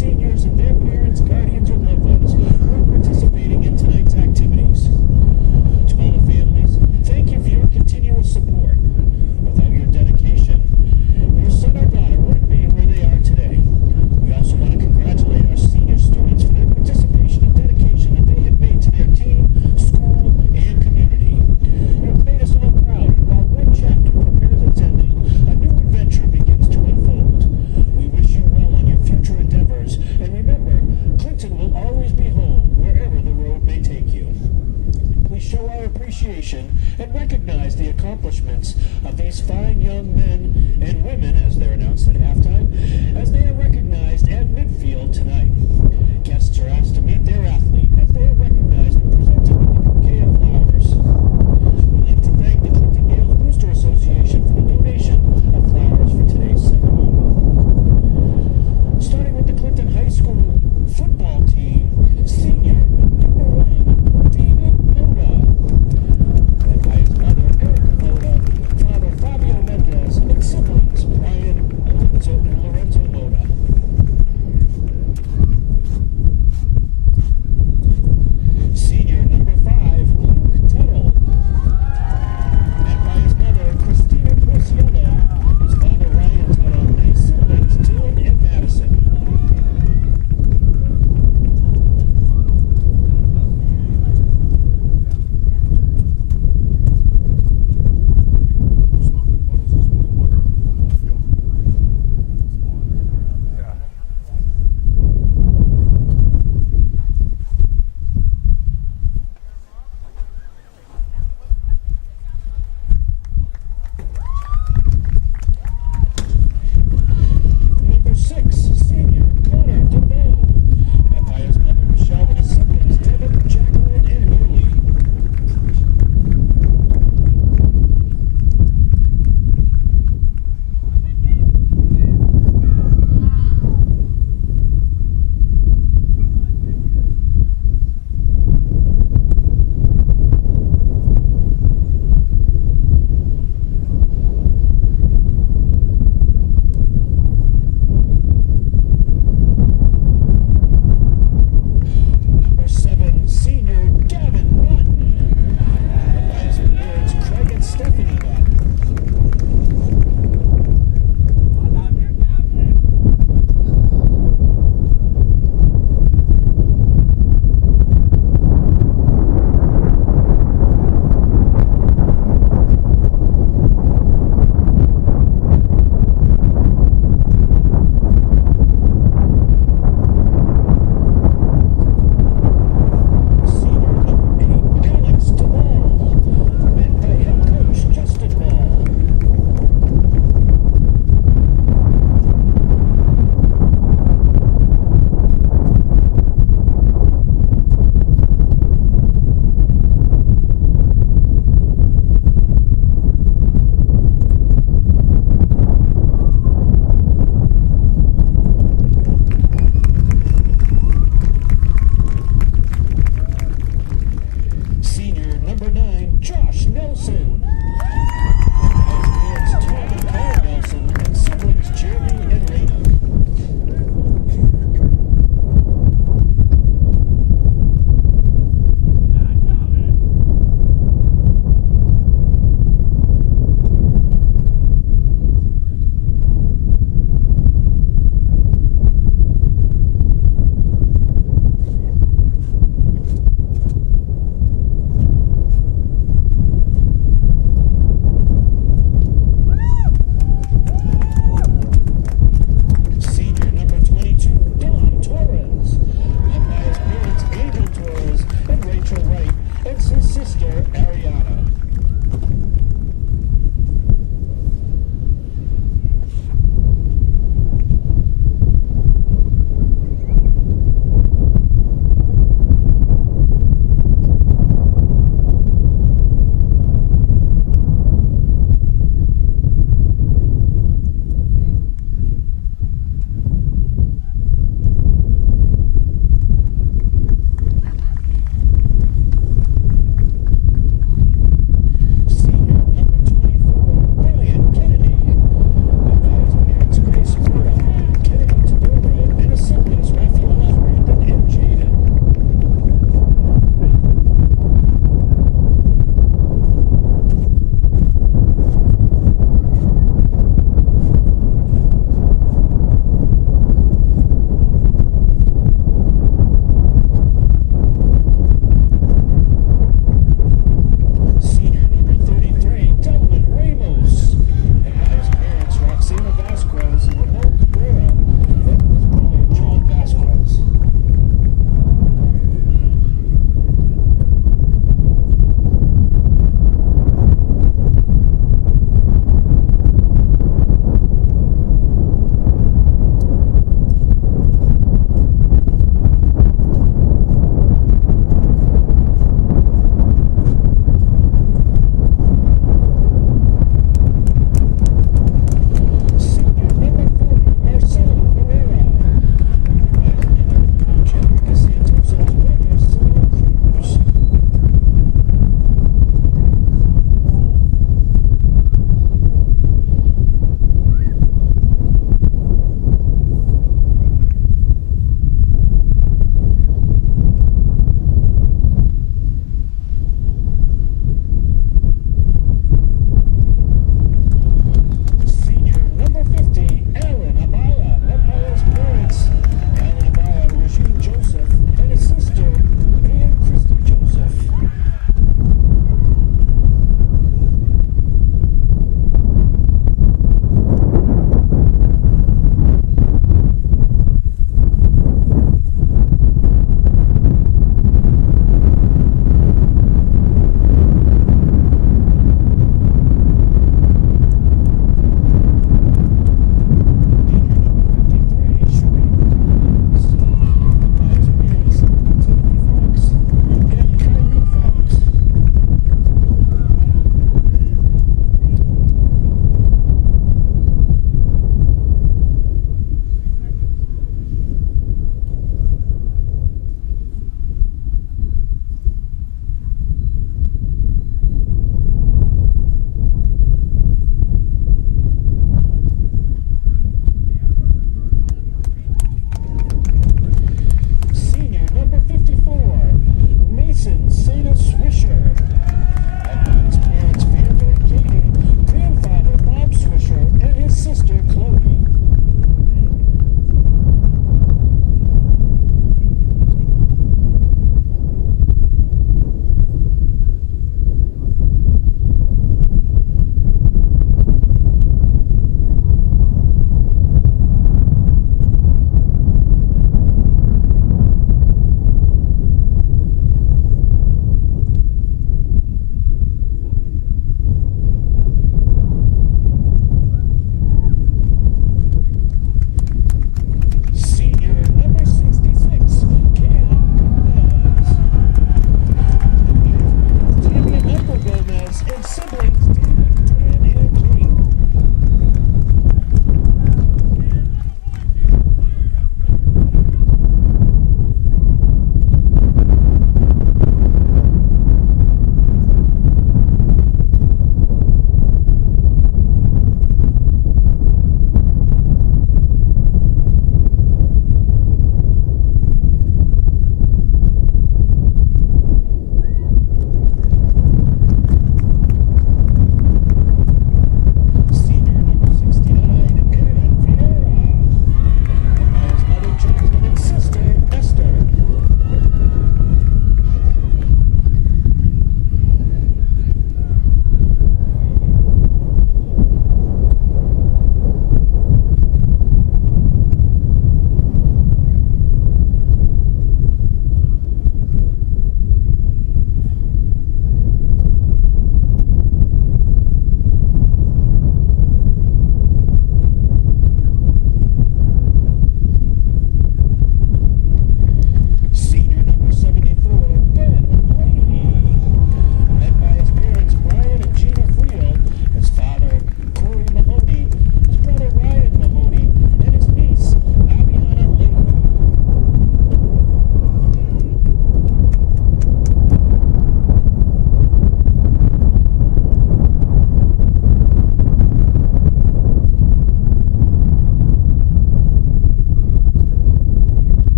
seniors and their parents, guardians, or loved ones who are participating in tonight's activities. To all the families, thank you for your continuous support. Without your dedication, your son or daughter wouldn't be where they are today. We also want to congratulate our senior students for their participation and dedication that they have made to their team, school, and community. You've made us all proud, and while one chapter prepares its ending, a new adventure begins to unfold. We wish you well on your future endeavors, and remember, Clinton will always be home wherever the road may take you. Please show our appreciation and recognize the accomplishments of these fine young men and women, as they're announced at halftime, as they are recognized at midfield tonight. Guests are asked to meet their athlete as they are recognized and presented with a bouquet of flowers. We'd like to thank the Clinton Gales Booster Association for the donation of flowers for today's ceremony. Starting with the Clinton High School football team, senior number 1, David Moda, led by his mother, Erica Moda, father, Fabio Mendez, and siblings, Brian, Lorenzo, and Lorenzo Moda. Senior number 5, Luke Tuttle, led by his mother, Christina Porciello, his father, Ryan Tuttle, and his siblings, Dylan and Madison. Number 6, senior Connor DeVoe, led by his mother Michelle and his siblings Devin, Jacqueline, and Hurley. Number 7, senior Gavin Nutton, led by his parents Craig and Stephanie Nutton. Senior number 8, Alex Duvall, led by head coach Justin Ball. Senior number 9, Josh Nelson, led by his parents Tom and Claire Nelson, and siblings Jeremy and Raina. Senior number 22, Dom Torres, led by his parents Angel Torres and Rachel Wright, and his sister Ariana. Senior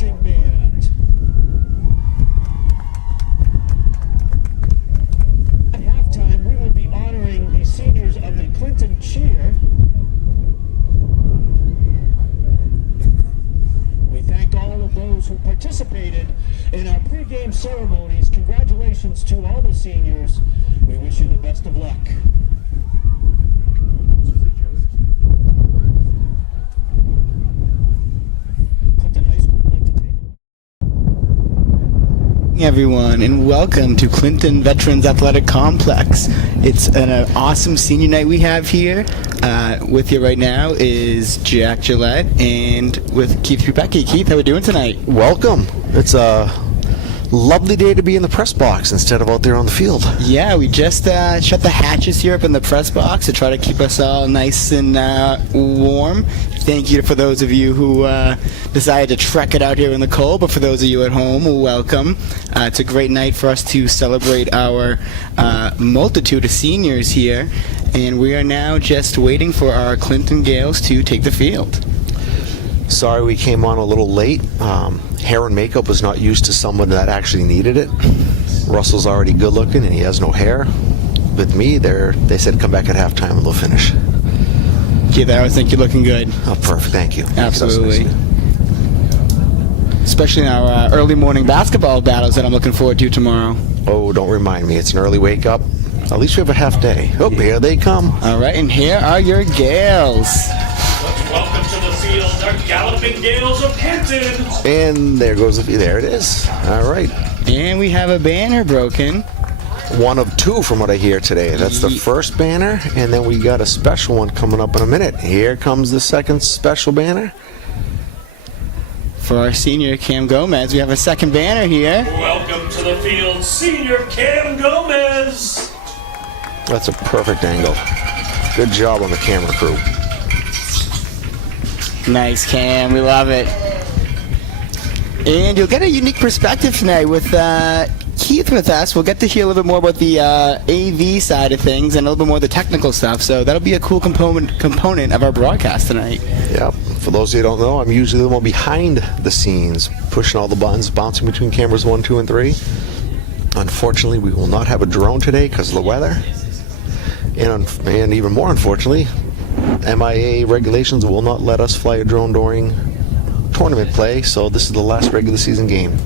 marching band. At halftime, we will be honoring the seniors of the Clinton Cheer. We thank all of those who participated in our pregame ceremonies. Congratulations to all the seniors. We wish you the best of luck. Clinton High School would like to take everyone, and welcome to Clinton Veterans Athletic Complex. It's an awesome senior night we have here. With you right now is Jack Gillette and with Keith Rupecki. Keith, how are we doing tonight? Welcome. It's a lovely day to be in the press box instead of out there on the field. Yeah, we just shut the hatches here up in the press box to try to keep us all nice and warm. Thank you for those of you who decided to trek it out here in the cold, but for those of you at home, welcome. It's a great night for us to celebrate our multitude of seniors here, and we are now just waiting for our Clinton Gales to take the field. Sorry we came on a little late. Hair and makeup was not used to someone that actually needed it. Russell's already good looking and he has no hair. With me, they said come back at halftime and they'll finish. Keith, I always think you're looking good. Oh, perfect. Thank you. Absolutely. Especially in our early morning basketball battles that I'm looking forward to tomorrow. Oh, don't remind me. It's an early wake up. At least we have a half day. Oh, here they come. All right, and here are your Gales. Welcome to the field, our Galloping Gales of Clinton. And there it is. All right. And we have a banner broken. One of two from what I hear today. That's the first banner, and then we got a special one coming up in a minute. Here comes the second special banner. For our senior Cam Gomez, we have a second banner here. Welcome to the field, senior Cam Gomez. That's a perfect angle. Good job on the camera crew. Nice, Cam. We love it. And you'll get a unique perspective tonight with Keith with us. We'll get to hear a little bit more about the AV side of things and a little bit more of the technical stuff. So that'll be a cool component of our broadcast tonight. Yep. For those of you who don't know, I'm usually the one behind the scenes, pushing all the buttons, bouncing between cameras 1, 2, and 3. Unfortunately, we will not have a drone today because of the weather. And even more unfortunately, MIA regulations will not let us fly a drone during tournament play, so this is the last regular season game.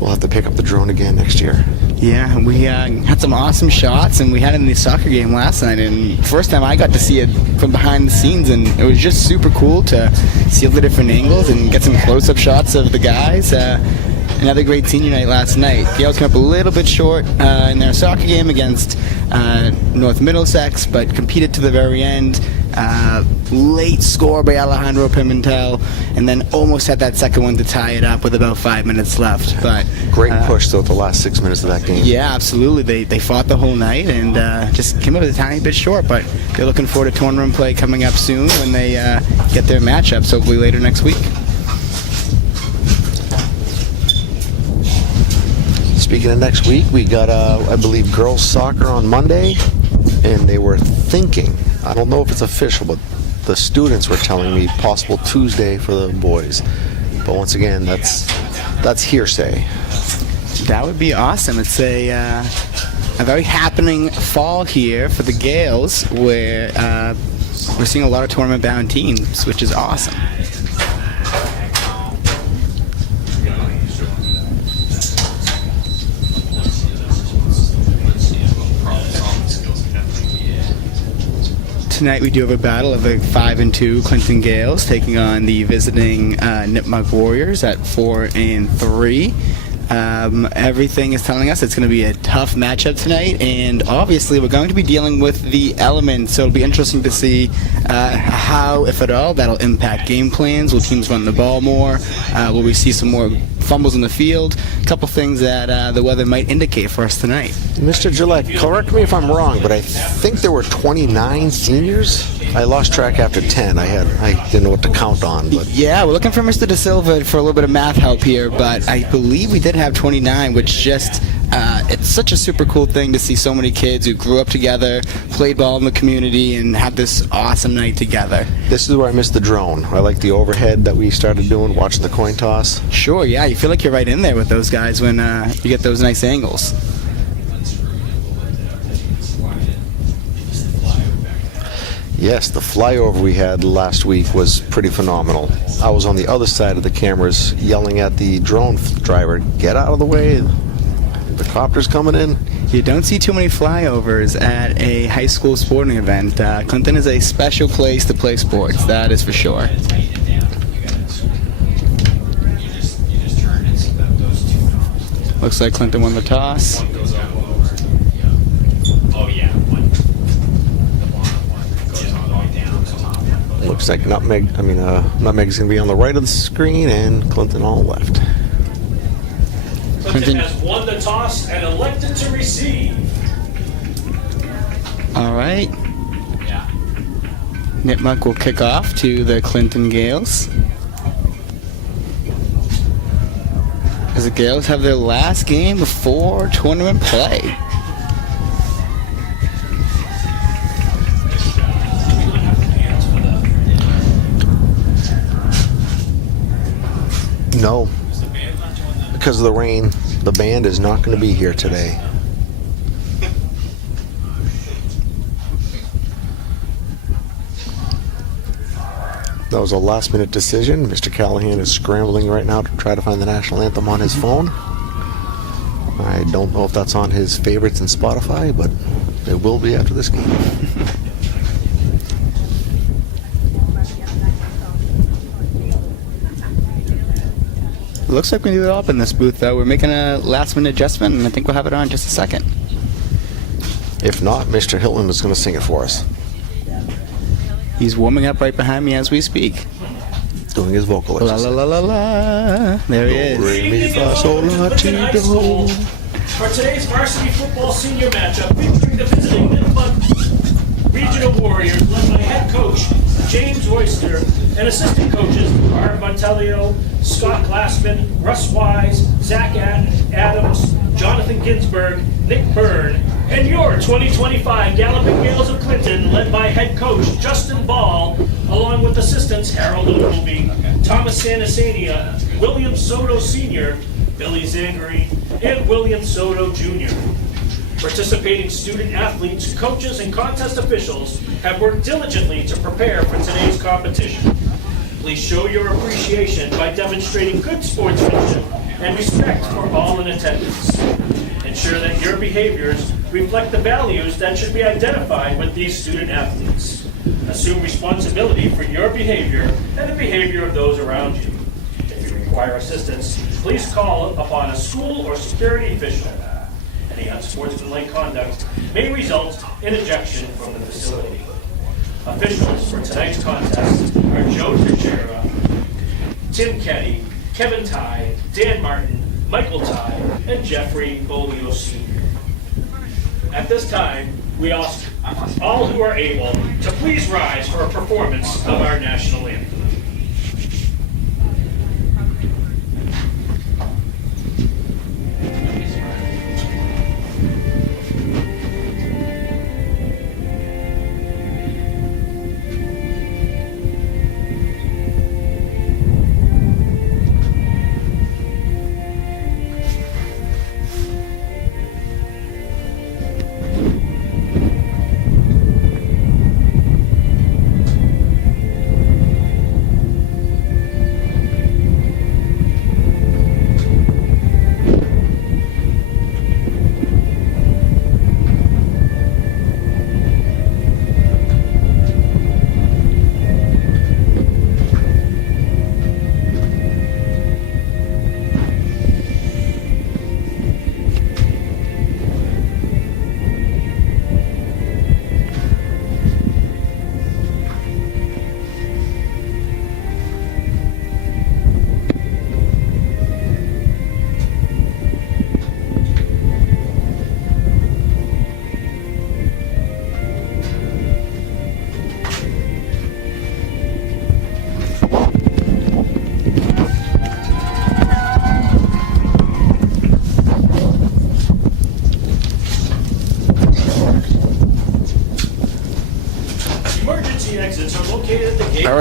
We'll have to pick up the drone again next year. Yeah, we had some awesome shots, and we had it in the soccer game last night, and first time I got to see it from behind the scenes, and it was just super cool to see all the different angles and get some close-up shots of the guys. Another great senior night last night. Gales came up a little bit short in their soccer game against North Middlesex, but competed to the very end. Late score by Alejandro Pimentel, and then almost had that second one to tie it up with about 5 minutes left. But great push though at the last 6 minutes of that game. Yeah, absolutely. They fought the whole night and just came up a tiny bit short. But they're looking forward to tournament play coming up soon when they get their matchups, hopefully later next week. Speaking of next week, we got, I believe, girls soccer on Monday, and they were thinking, I don't know if it's official, but the students were telling me possible Tuesday for the boys. But once again, that's hearsay. That would be awesome. It's a very happening fall here for the Gales, where we're seeing a lot of tournament-bound teams, which is awesome. Tonight we do have a battle of the 5-2 Clinton Gales taking on the visiting Nipmuc Warriors at 4-3. Everything is telling us it's going to be a tough matchup tonight, and obviously we're going to be dealing with the elements, so it'll be interesting to see how, if at all, that'll impact game plans. Will teams run the ball more? Will we see some more fumbles in the field? A couple things that the weather might indicate for us tonight. Mr. Gillette, correct me if I'm wrong, but I think there were 29 seniors. I lost track after 10. I didn't know what to count on. But yeah, we're looking for Mr. De Silva for a little bit of math help here, but I believe we did have 29, which just It's such a super cool thing to see so many kids who grew up together, played ball in the community, and had this awesome night together. This is where I missed the drone. I like the overhead that we started doing, watching the coin toss. Sure, yeah, you feel like you're right in there with those guys when you get those nice angles. Yes, the flyover we had last week was pretty phenomenal. I was on the other side of the cameras yelling at the drone driver, get out of the way, the copter's coming in. You don't see too many flyovers at a high school sporting event. Clinton is a special place to play sports, that is for sure. Looks like Clinton won the toss. Looks like Nipmuc's going to be on the right of the screen and Clinton on the left. Clinton has won the toss and elected to receive. All right. Nipmuc will kick off to the Clinton Gales. As the Gales have their last game before tournament play. No, because of the rain, the band is not going to be here today. That was a last-minute decision. Mr. Callahan is scrambling right now to try to find the national anthem on his phone. I don't know if that's on his favorites in Spotify, but it will be after this game. Looks like we need it up in this booth, though. We're making a last-minute adjustment, and I think we'll have it on in just a second. If not, Mr. Hilton is going to sing it for us. He's warming up right behind me as we speak. Doing his vocal La la exercise. la la la. There he is. Re, mi, fa, sol, la, ti, High do. School for today's varsity football senior matchup featuring the visiting Nipmuc Regional Warriors led by head coach James Oyster and assistant coaches Barb Montelio, Scott Glassman, Russ Wise, Zach Adams, Jonathan Ginsberg, Nick Byrne, and your 2025 Galloping Gales of Clinton led by head coach Justin Ball, along with assistants Harold Ogilvie, Thomas Sanasania, William Soto Sr., Billy Zangari, and William Soto Jr. Participating student athletes, coaches, and contest officials have worked diligently to prepare for today's competition. Please show your appreciation by demonstrating good sportsmanship and respect for all in attendance. Ensure that your behaviors reflect the values that should be identified with these student athletes. Assume responsibility for your behavior and the behavior of those around you. If you require assistance, please call upon a school or security official. Any unsportsmanlike conduct may result in ejection from the facility. Officials for tonight's contest are Joe Teixeira, Tim Ketty, Kevin Ty, Dan Martin, Michael Ty, and Jeffrey Bolio Sr. At this time, we ask all who are able to please rise for a performance of our national anthem.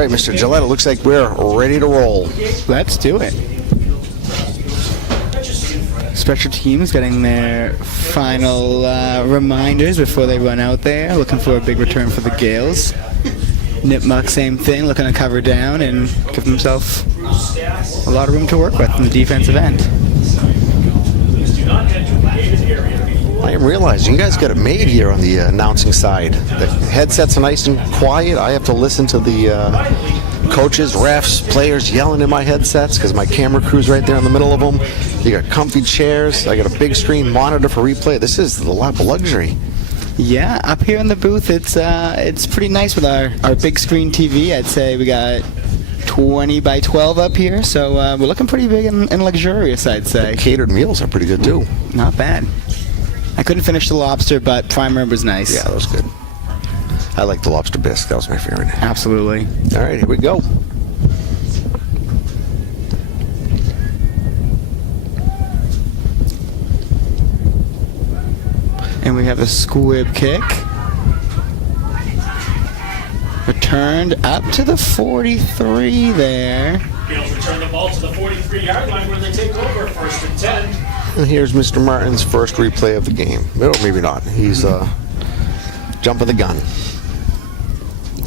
right, Mr. Gillette, it looks like we're ready to roll. Let's do it. Special teams getting their final reminders before they run out there, looking for a big return for the Gales. Nipmuc, same thing, looking to cover down and give himself a lot of room to work with in the defensive end. I didn't realize you guys got it made here on the announcing side. The headsets are nice and quiet. I have to listen to the coaches, refs, players yelling in my headsets because my camera crew's right there in the middle of them. You got comfy chairs. I got a big screen monitor for replay. This is the lap of luxury. Yeah, up here in the booth, it's pretty nice with our big screen TV. I'd say we got 20 by 12 up here, so we're looking pretty big and luxurious, I'd say. The catered meals are pretty good too. Not bad. I couldn't finish the lobster, but prime rib was nice. Yeah, that was good. I like the lobster bisque. That was my favorite. Absolutely. All right, here we go. And we have a squib kick. Returned up to the 43 there. Gales return the ball to the 43-yard line where they take over 1st and 10. And here's Mr. Martin's first replay of the game. Or maybe not. He's jumping the gun.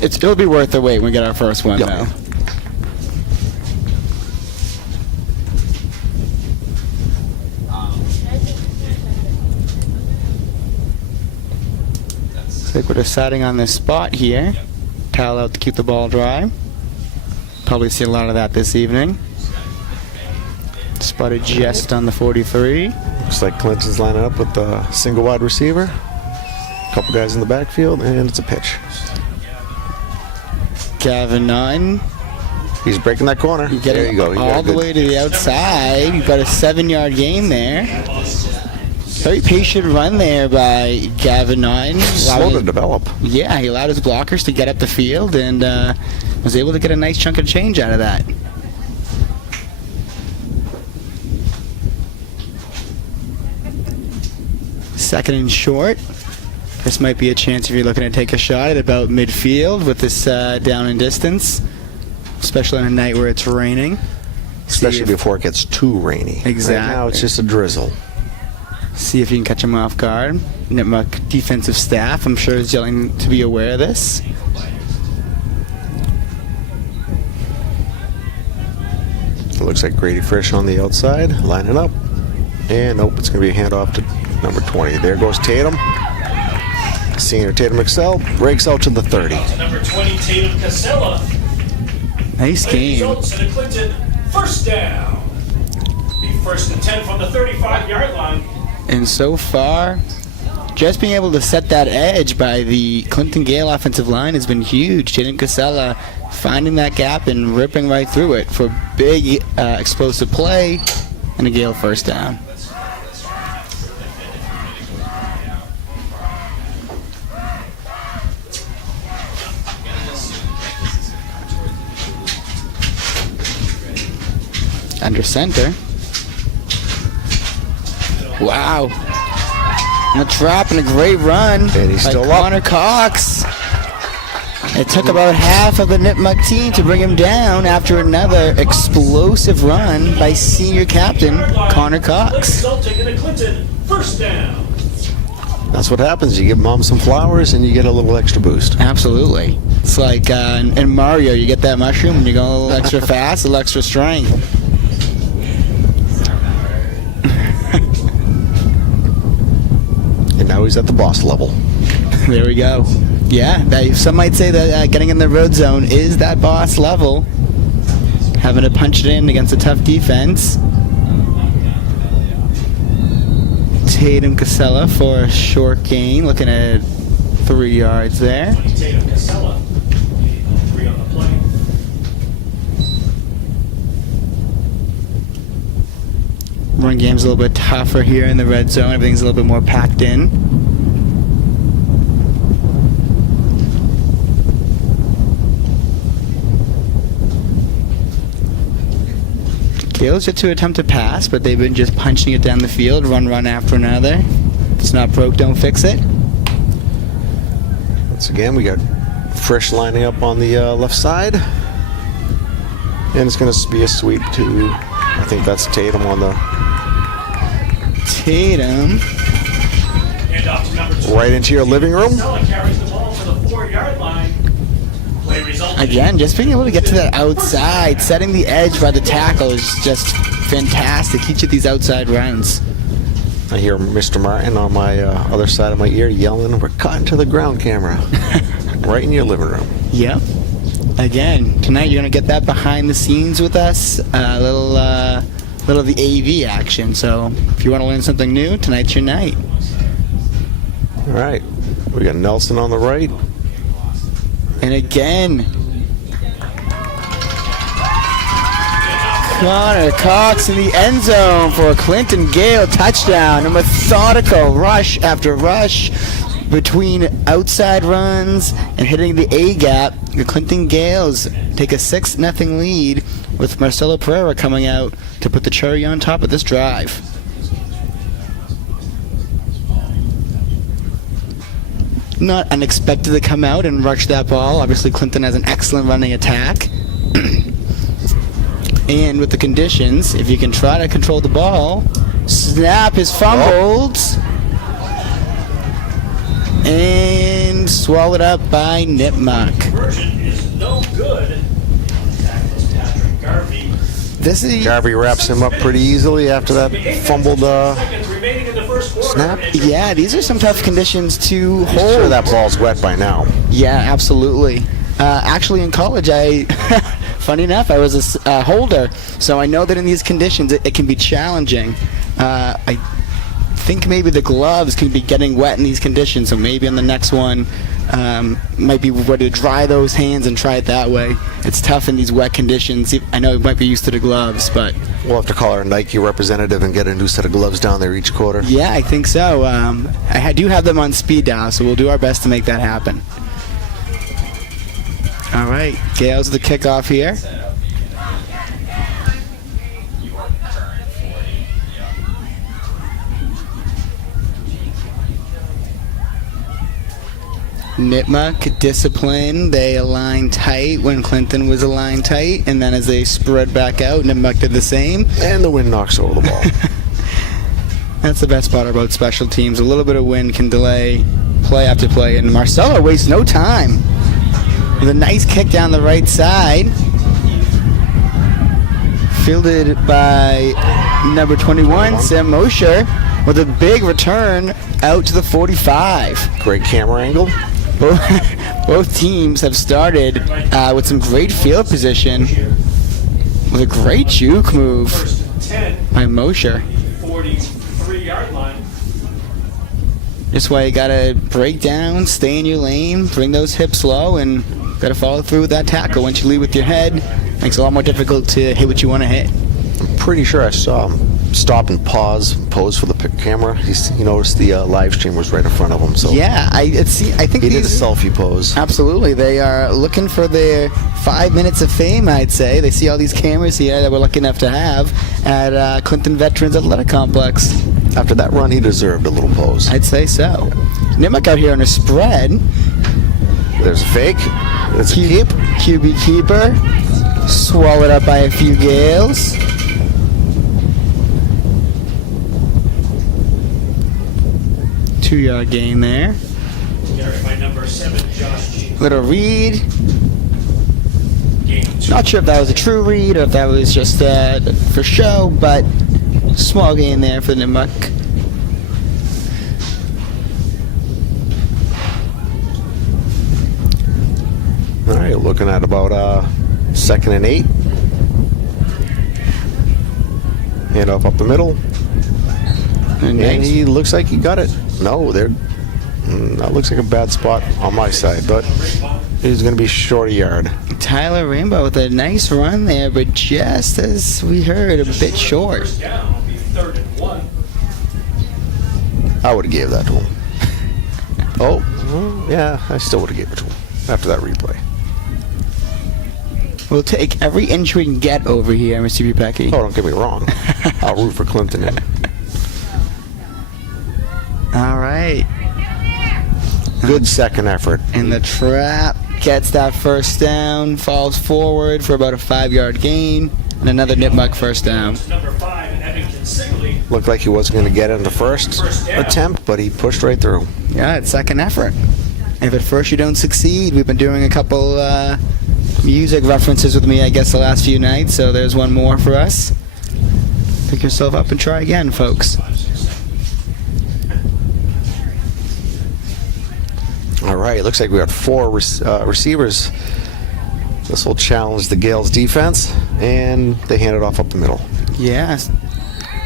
It'll be worth the wait when we get our first one, Yeah. though. Looks like we're deciding on this spot here. Towel out to keep the ball dry. Probably see a lot of that this evening. Spotted just on the 43. Looks like Clinton's lining up with a single wide receiver. A couple guys in the backfield, and it's a pitch. Gavin Nunn. He's breaking that corner. You get There it you go. You got all a the good- way to the outside. You've got a 7-yard gain there. Very patient run there by Gavin Nunn. Slow to develop. Yeah, he allowed his blockers to get up the field and was able to get a nice chunk of change out of that. Second and short. This might be a chance if you're looking to take a shot at about midfield with this down and distance, especially on a night where it's raining. Especially before it gets too rainy. Exactly. Right now it's just a drizzle. See if you can catch him off guard. Nipmuc defensive staff, I'm sure, is yelling to be aware of this. It looks like Grady Frisch on the outside, lining up. And nope, it's going to be a handoff to number 20. There goes Tatum. Senior Tatum Excel breaks out to the 30. Number 20, Tatum Casella. Nice game. Results in a Clinton first down. Be 1st and 10 from the 35-yard line. And so far, just being able to set that edge by the Clinton Gale offensive line has been huge. Tatum Casella finding that gap and ripping right through it for big explosive play and a Gale first down. Under center. Wow. In the trap and a great run And he's by still Connor up. Cox. It took about half of the Nipmuc team to bring him down after another explosive run by senior captain Connor Cox. Resulting in a Clinton first down. That's what happens. You give mom some flowers and you get a little extra boost. Absolutely. It's like in Mario, you get that mushroom and you go a little extra fast, a little extra strength. And now he's at the boss level. There we go. Yeah, some might say that getting in the road zone is that boss level. Having to punch it in against a tough defense. Tatum Casella for a short gain, looking at 3 yards there. Tatum Casella. 3 on the play. Run game's a little bit tougher here in the red zone. Everything's a little bit more packed in. Gales yet to attempt to pass, but they've been just punching it down the field, run after another. If it's not broke, don't fix it. Once again, we got Frisch lining up on the left side. And it's going to be a sweep to, I think that's Tatum on the Tatum. And off to number 2. right into your living room. Marcella carries the ball to the 4-yard line. Play result. Again, just being able to get to that outside, setting the edge by the tackle is just fantastic. Each of these outside runs. I hear Mr. Martin on my other side of my ear yelling, "We're cutting to the ground camera." Right in your living room. Yep. Again, tonight you're gonna get that behind the scenes with us, a little of the AV action. So if you want to learn something new, tonight's your night. All right. We got Nelson on the right. And again, Connor Cox in the end zone for a Clinton Gale touchdown. A methodical rush after rush between outside runs and hitting the A gap. The Clinton Gales take a 6-0 lead with Marcelo Pereira coming out to put the cherry on top of this drive. Not unexpected to come out and rush that ball. Obviously, Clinton has an excellent running attack. And with the conditions, if you can try to control the ball, snap is fumbled. And swallowed up by Nipmuc. Conversion is no good. Tackles Patrick Garvey. This is Garvey wraps him up pretty easily after that fumbled Seconds remaining in the first quarter. snap. yeah. These are some tough conditions to hold. Sure, that ball's wet by now. Yeah, absolutely. Actually, in college, funny enough, I was a holder, so I know that in these conditions it can be challenging. I think maybe the gloves can be getting wet in these conditions, so maybe on the next one might be ready to dry those hands and try it that way. It's tough in these wet conditions. I know it might be used to the gloves, but We'll have to call our Nike representative and get a new set of gloves down there each quarter. yeah, I think so. I do have them on speed dial, so we'll do our best to make that happen. All right, Gales the kickoff here. Nipmuc, discipline. They aligned tight when Clinton was aligned tight, and then as they spread back out, Nipmuc did the same. And the wind knocks over the ball. That's the best part about special teams. A little bit of wind can delay play after play, and Marcelo wastes no time. With a nice kick down the right side. Fielded by number 21, Sam Mosher, with a big return out to the 45. Great camera angle. Both teams have started with some great field position with a great juke move First 10, by Mosher. 43-yard line. That's why you gotta break down, stay in your lane, bring those hips low, and gotta follow through with that tackle. Once you lead with your head, makes it a lot more difficult to hit what you want to hit. I'm pretty sure I saw him stop and pose for the camera. He noticed the live stream was right in front of him. So Yeah, I think he did a these, selfie pose. absolutely. They are looking for their 5 minutes of fame, I'd say. They see all these cameras here that we're lucky enough to have at Clinton Veterans Athletic Complex. After that run, he deserved a little pose. I'd say so. Nipmuc out here on a spread. There's a fake. There's a keep. QB keeper. Swallowed up by a few Gales. Two-yard gain there. Carried by number 7, Josh G. Little read. Game 2. Not sure if that was a true read or if that was just for show, but small gain there for Nipmuc. All right, looking at about 2nd and 8. Hand off up the middle. And And he looks like he got it. No, that looks like a bad spot on my side, but he's going to be short a yard. Tyler Rainbow with a nice run there, but just as we heard, a bit short. First down will be 3rd and 1. I would have gave that to him. Oh, well, yeah, I still would have gave it to him after that replay. We'll take every inch we can get over here, Mr. Bupecki. Oh, don't get me wrong. I'll root for Clinton. All right. Good second effort. And the trap gets that first down, falls forward for about a 5-yard gain, and another Nipmuc first down. Number 5, Evan Consigli. Looked like he wasn't going to get it in the first attempt, but he pushed right through. Yeah, it's second effort. If at first you don't succeed, we've been doing a couple music references with me, I guess, the last few nights, so there's one more for us. Pick yourself up and try again, folks. All right, looks like we got 4 receivers. This will challenge the Gales defense, and they hand it off up the middle. Yeah,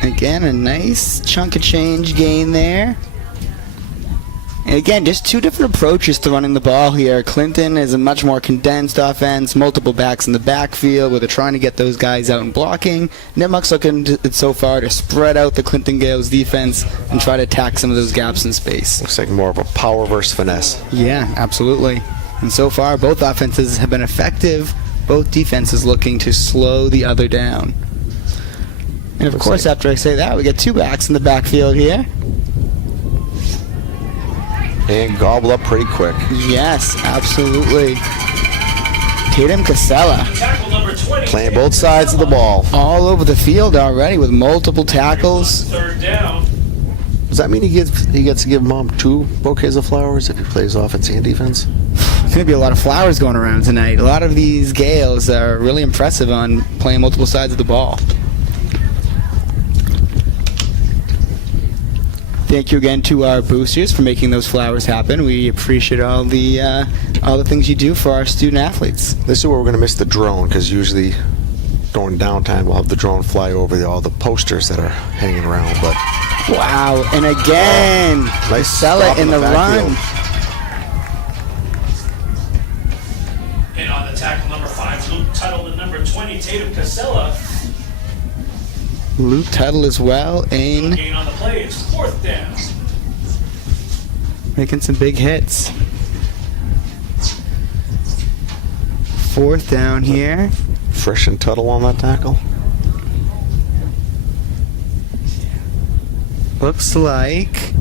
again, a nice chunk of change gain there. And again, just 2 different approaches to running the ball here. Clinton is a much more condensed offense, multiple backs in the backfield where they're trying to get those guys out and blocking. Nipmuc's looking so far to spread out the Clinton Gales defense and try to attack some of those gaps in space. Looks like more of a power versus finesse. Yeah, absolutely. And so far, both offenses have been effective. Both defenses looking to slow the other down. And of course, after I say that, we get 2 backs in the backfield here. And gobble up pretty quick. Yes, absolutely. Tatum Casella Tackle number 20. Playing both sides of the ball. all over the field already with multiple tackles. Third down. Does that mean he gets to give Mom 2 bouquets of flowers if he plays offense and defense? There's going to be a lot of flowers going around tonight. A lot of these Gales are really impressive on playing multiple sides of the ball. Thank you again to our boosters for making those flowers happen. We appreciate all the things you do for our student athletes. This is where we're going to miss the drone, because usually during downtime we'll have the drone fly over all the posters that are hanging around. But Wow, and again, nice Casella stop in the run. And on the tackle number 5, Luke Tuttle, and number 20, Tatum Casella. Luke Tuttle as well, and Gain on the play. It's 4th down. making some big hits. 4th down here. Frisch and Tuttle on that tackle. Looks like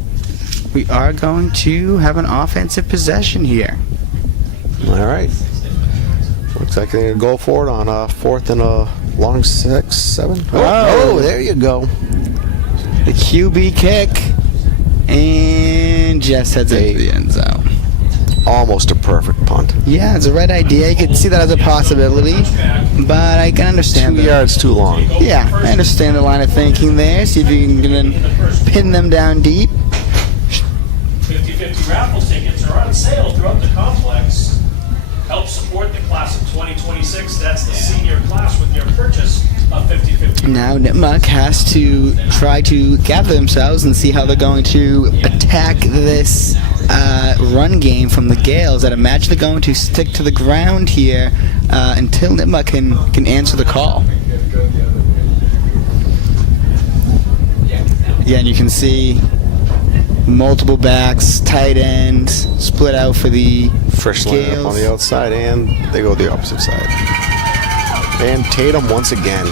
we are going to have an offensive possession here. All right. Looks like they're going to go for it on a 4th and a long 6, 7. Oh, there you go. The QB kick, and just heads into the end zone. Almost a perfect punt. Yeah, it's a right idea. You could see that as a possibility, but I can understand 2 that. yards too long. Yeah, I understand the line of thinking there. See if you can pin them down deep. 50-50 raffle tickets are on sale throughout the complex. Help support the class of 2026. That's the senior class with your purchase of 50-50. Now Nipmuc has to try to gather themselves and see how they're going to attack this run game from the Gales. I'd imagine they're going to stick to the ground here until Nipmuc can answer the call. Yeah, and you can see multiple backs, tight end, split out for the Frisch line up on the outside, and they go the opposite side. And Tatum once again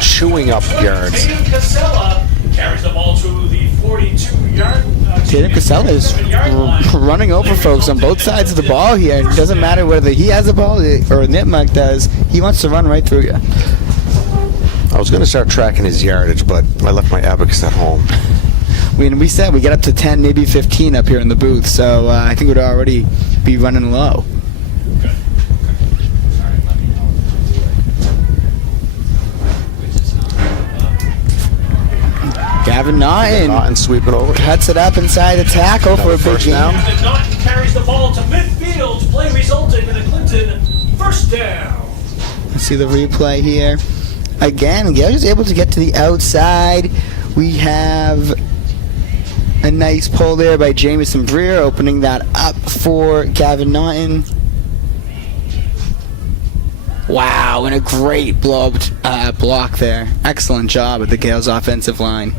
chewing up yards. Tatum Casella carries the ball to the 42-yard. Tatum Casella is running over folks on both sides of the ball here. It doesn't matter whether he has the ball or Nipmuc does. He wants to run right through you. I was going to start tracking his yardage, but I left my abacus at home. We said we get up to 10, maybe 15 up here in the booth, so I think we'd already be running low. Gavin Naughton Naughton sweeping over. cuts it up inside the tackle for a big first gain. down. And Naughton carries the ball to midfield. Play resulting in a Clinton first down. See the replay here. Again, Gale is able to get to the outside. We have a nice pull there by Jamison Breer, opening that up for Gavin Naughton. Wow, and a great block there. Excellent job at the Gales offensive line.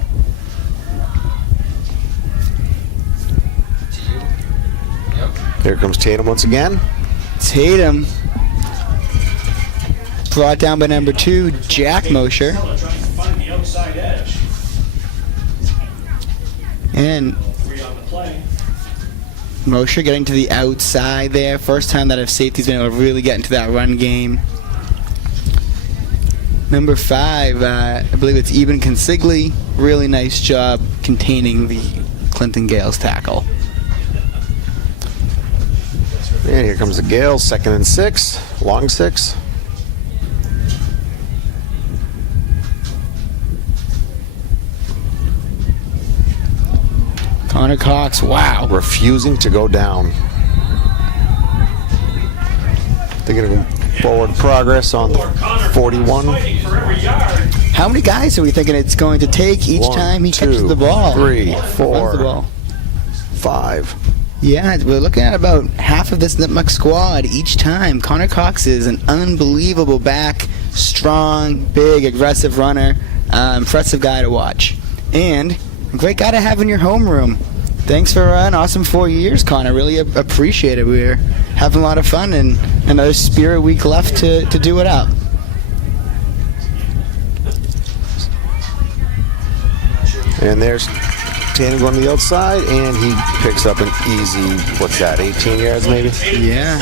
Here comes Tatum once again. Tatum brought down by number 2, Jack Mosher. Trying to find the outside edge. And 3 on the play. Mosher getting to the outside there. First time that our safety's been able to really get into that run game. Number 5, I believe it's Eben Consigli. Really nice job containing the Clinton Gales tackle. And here comes the Gales, 2nd and 6, long 6. Connor Cox, wow. Refusing to go down. They're going to forward progress on the 41. How many guys are we thinking it's going to take each 1, time he 2, catches the ball? 3, Runs the 4, ball. 5. Yeah, we're looking at about half of this Nipmuc squad each time. Connor Cox is an unbelievable back, strong, big, aggressive runner. Impressive guy to watch. And a great guy to have in your homeroom. Thanks for an awesome 4 years, Connor. Really appreciate it. We're having a lot of fun and another Spirit Week left to do it up. And there's Tatum going to the outside, and he picks up an easy, what's that, 18 yards maybe? Yeah.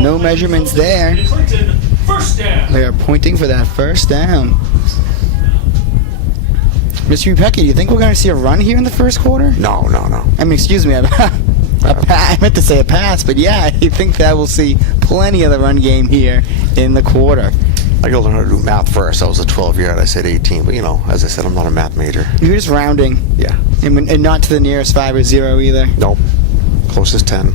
No measurements there. They are pointing for that first down. Mr. Upecki, do you think we're going to see a run here in the first quarter? No. I mean, excuse me, I meant to say a pass, but yeah, I think that we'll see plenty of the run game here in the quarter. I gotta learn how to do math first. That was a 12-yard. I said 18, but as I said, I'm not a math major. You're just rounding. Yeah. And not to the nearest 5 or 0 either. Nope. Closest 10.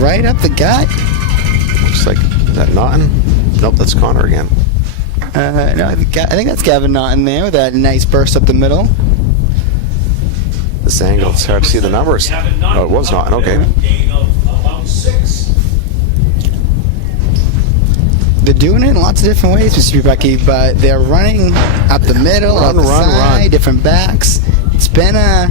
Right up the gut. Looks like, is that Naughton? Nope, that's Connor again. No, I think that's Gavin Naughton there with that nice burst up the middle. This angle, it's hard to see the numbers. Oh, it was Naughton, okay. They're doing it in lots of different ways, Mr. Upecki, but they're running up the middle, up the side, different backs. It's been a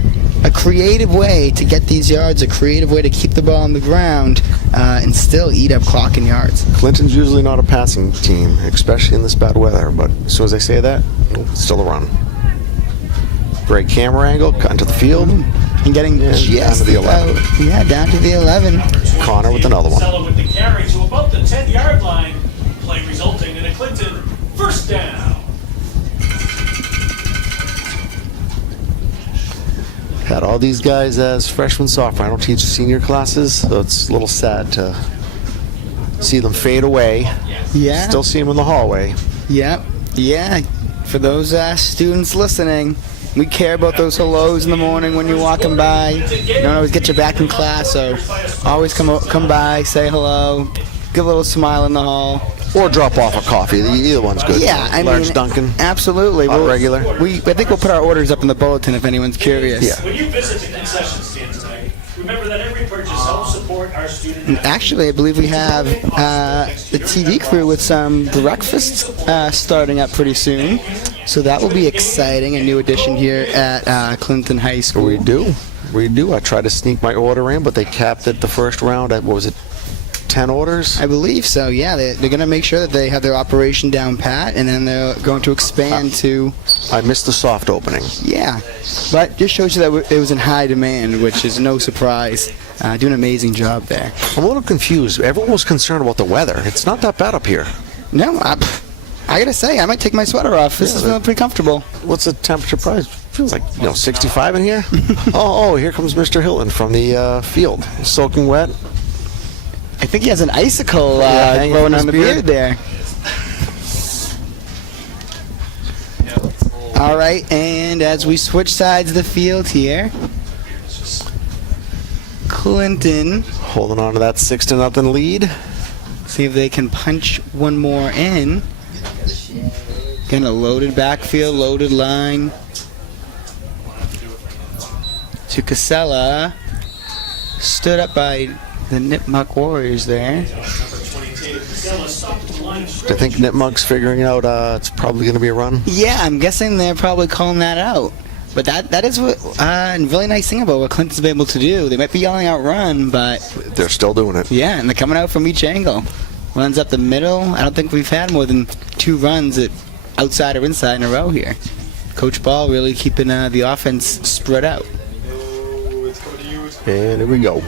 creative way to get these yards, a creative way to keep the ball on the ground and still eat up clock and yards. Clinton's usually not a passing team, especially in this bad weather, but as soon as I say that, it's still a run. Great camera angle, cutting to the field. And getting just down to the 11. Yeah, down to the 11. Connor with another one. With the carry to about the 10-yard line, play resulting in a Clinton first down. Had all these guys as freshmen, sophomore. I don't teach senior classes, so it's a little sad to see them fade away. Yeah. Still see them in the hallway. Yep. Yeah. For those students listening, we care about those hellos in the morning when you're walking by. Don't always get you back in class, so always come by, say hello, give a little smile in the hall. Or drop off a coffee. Either one's good. Yeah, I Large mean, Dunkin'. Absolutely. Hot regular. I think we'll put our orders up in the bulletin if anyone's curious. Yeah. When you visit the concession stand tonight, remember that every purchase helps support our student. Actually, I believe we have the TV crew with some breakfast starting up pretty soon. So that will be exciting, a new addition here at Clinton High School. We do. I tried to sneak my order in, but they capped it the first round at, what was it, 10 orders? I believe so, yeah. They're going to make sure that they have their operation down pat, and then they're going to expand to... I missed the soft opening. Yeah, but just shows you that it was in high demand, which is no surprise. Doing an amazing job there. I'm a little confused. Everyone was concerned about the weather. It's not that bad up here. No, I got to say, I might take my sweater off. This is feeling pretty comfortable. What's the temperature price? Feels like, 65 in here. oh, here comes Mr. Hilton from the field. Soaking wet. I think he has an icicle hanging growing from his on the beard. beard there. All right, and as we switch sides of the field here, Clinton Holding on to that 6-0 lead. see if they can punch one more in. Again, a loaded backfield, loaded line. To Casella. Stood up by the Nipmuc Warriors there. I think Nipmuc's figuring out it's probably going to be a run. Yeah, I'm guessing they're probably calling that out. But that is what really nice thing about what Clinton's been able to do. They might be yelling out run, but They're still doing it. yeah, and they're coming out from each angle. Runs up the middle. I don't think we've had more than 2 runs at outside or inside in a row here. Coach Ball really keeping the offense spread out. And here we go.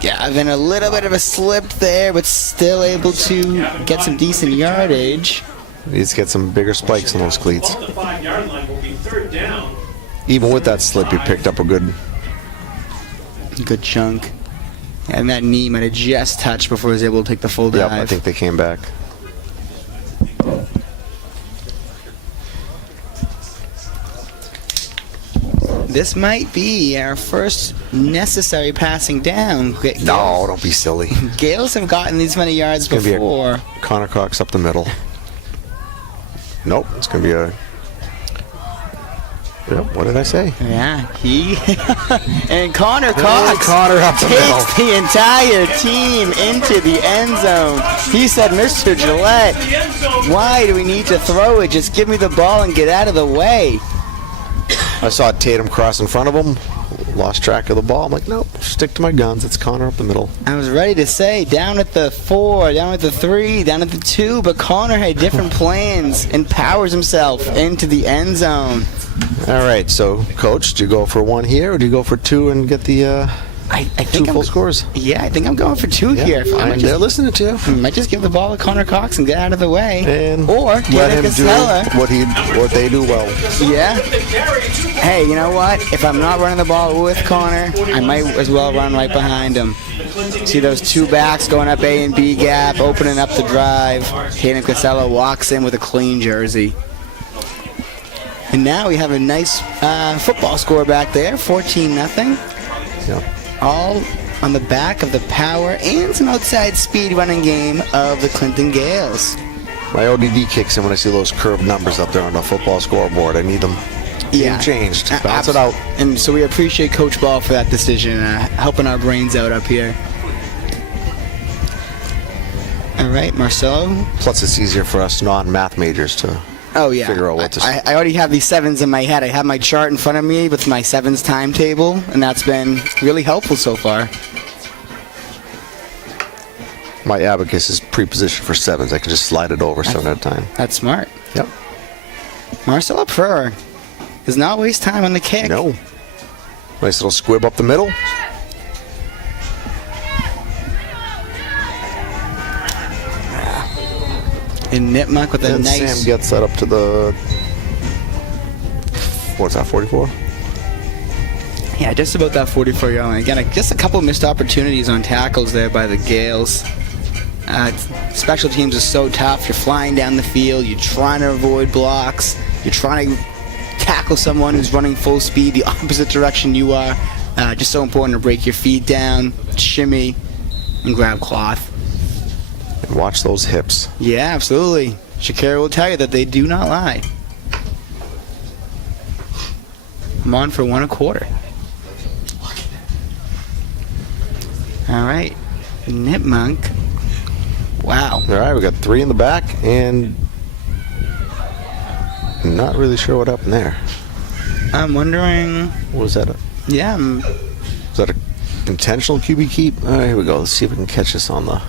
Gavin, a little bit of a slip there, but still able to get some decent yardage. Needs to get some bigger spikes on those cleats. Ball at the 5-yard line will be third down. Even with that slip, he picked up a good. Good chunk. And that knee might have just touched before he was able to take the full dive. Yep, I think they came back. This might be our first necessary passing down. No, don't be silly. Gales have gotten these many yards It's gonna before. be a Connor Cox up the middle. Nope, it's going to be a... Yep, what did I say? Yeah, he... and Connor Cox Connor up the middle. takes the entire team into the end zone. He said, Mr. Gillette, why do we need to throw it? Just give me the ball and get out of the way. I saw Tatum cross in front of him, lost track of the ball. I'm like, nope, stick to my guns. It's Connor up the middle. I was ready to say down at the 4, down at the 3, down at the 2, but Connor had different plans and powers himself into the end zone. All right, so, Coach, do you go for 1 here, or do you go for 2 and get the I think 2 full scores? Yeah, I think I'm going for 2 here. They're listening to you. Might just give the ball to Connor Cox and get out of the way. And or let get a him do Casella. what they do well. Yeah. Hey, you know what? If I'm not running the ball with Connor, I might as well run right behind him. See those 2 backs going up A and B gap, opening up the drive. Hayden Casella walks in with a clean jersey. And now we have a nice football score back there, 14-0. Yeah. All on the back of the power and some outside speed running game of the Clinton Gales. My ODD kicks in when I see those curved numbers up there on the football scoreboard. I need them changed. Bounce it out. And so we appreciate Coach Ball for that decision, helping our brains out up here. All right, Marcelo. Plus, it's easier for us non-math majors to figure out what to say. I already have these 7s in my head. I have my chart in front of me with my 7s timetable, and that's been really helpful so far. My abacus is pre-positioned for 7s. I can just slide it over 7 at a time. That's smart. Yep. Marcelo Purr does not waste time on the kick. No. Nice little squib up the middle. And Nipmuc with a And nice... Sam gets that up to the... What's that, 44? Yeah, just about that 44-yard line. Again, just a couple missed opportunities on tackles there by the Gales. Special teams are so tough. You're flying down the field. You're trying to avoid blocks. You're trying to tackle someone who's running full speed the opposite direction you are. Just so important to break your feet down, shimmy, and grab cloth. And watch those hips. Yeah, absolutely. Shakira will tell you that they do not lie. I'm on for 1 1/4. All right. Nipmuc. Wow. All right, we got 3 in the back, and not really sure what happened there. I'm wondering... Was that a... Yeah. Was that a intentional QB keep? All right, here we go. Let's see if we can catch this on the...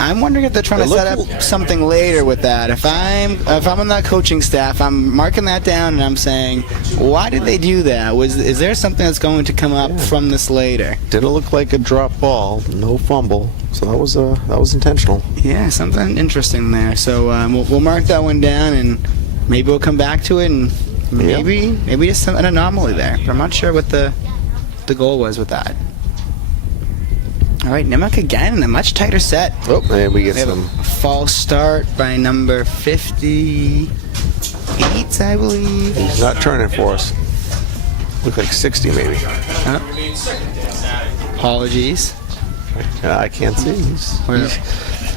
I'm wondering if they're trying to set up something later with that. If I'm on that coaching staff, I'm marking that down and I'm saying, why did they do that? Is there something that's going to come up from this later? Didn't look like a drop ball, no fumble, so that was intentional. Yeah, something interesting there. So we'll mark that one down and maybe we'll come back to it and maybe just an anomaly there. But I'm not sure what the goal was with that. All right, Nipmuc again in a much tighter set. Oh, and we get They have some... a false start by number 58, I believe. He's not turning for us. Look like 60 maybe. Apologies. I can't see.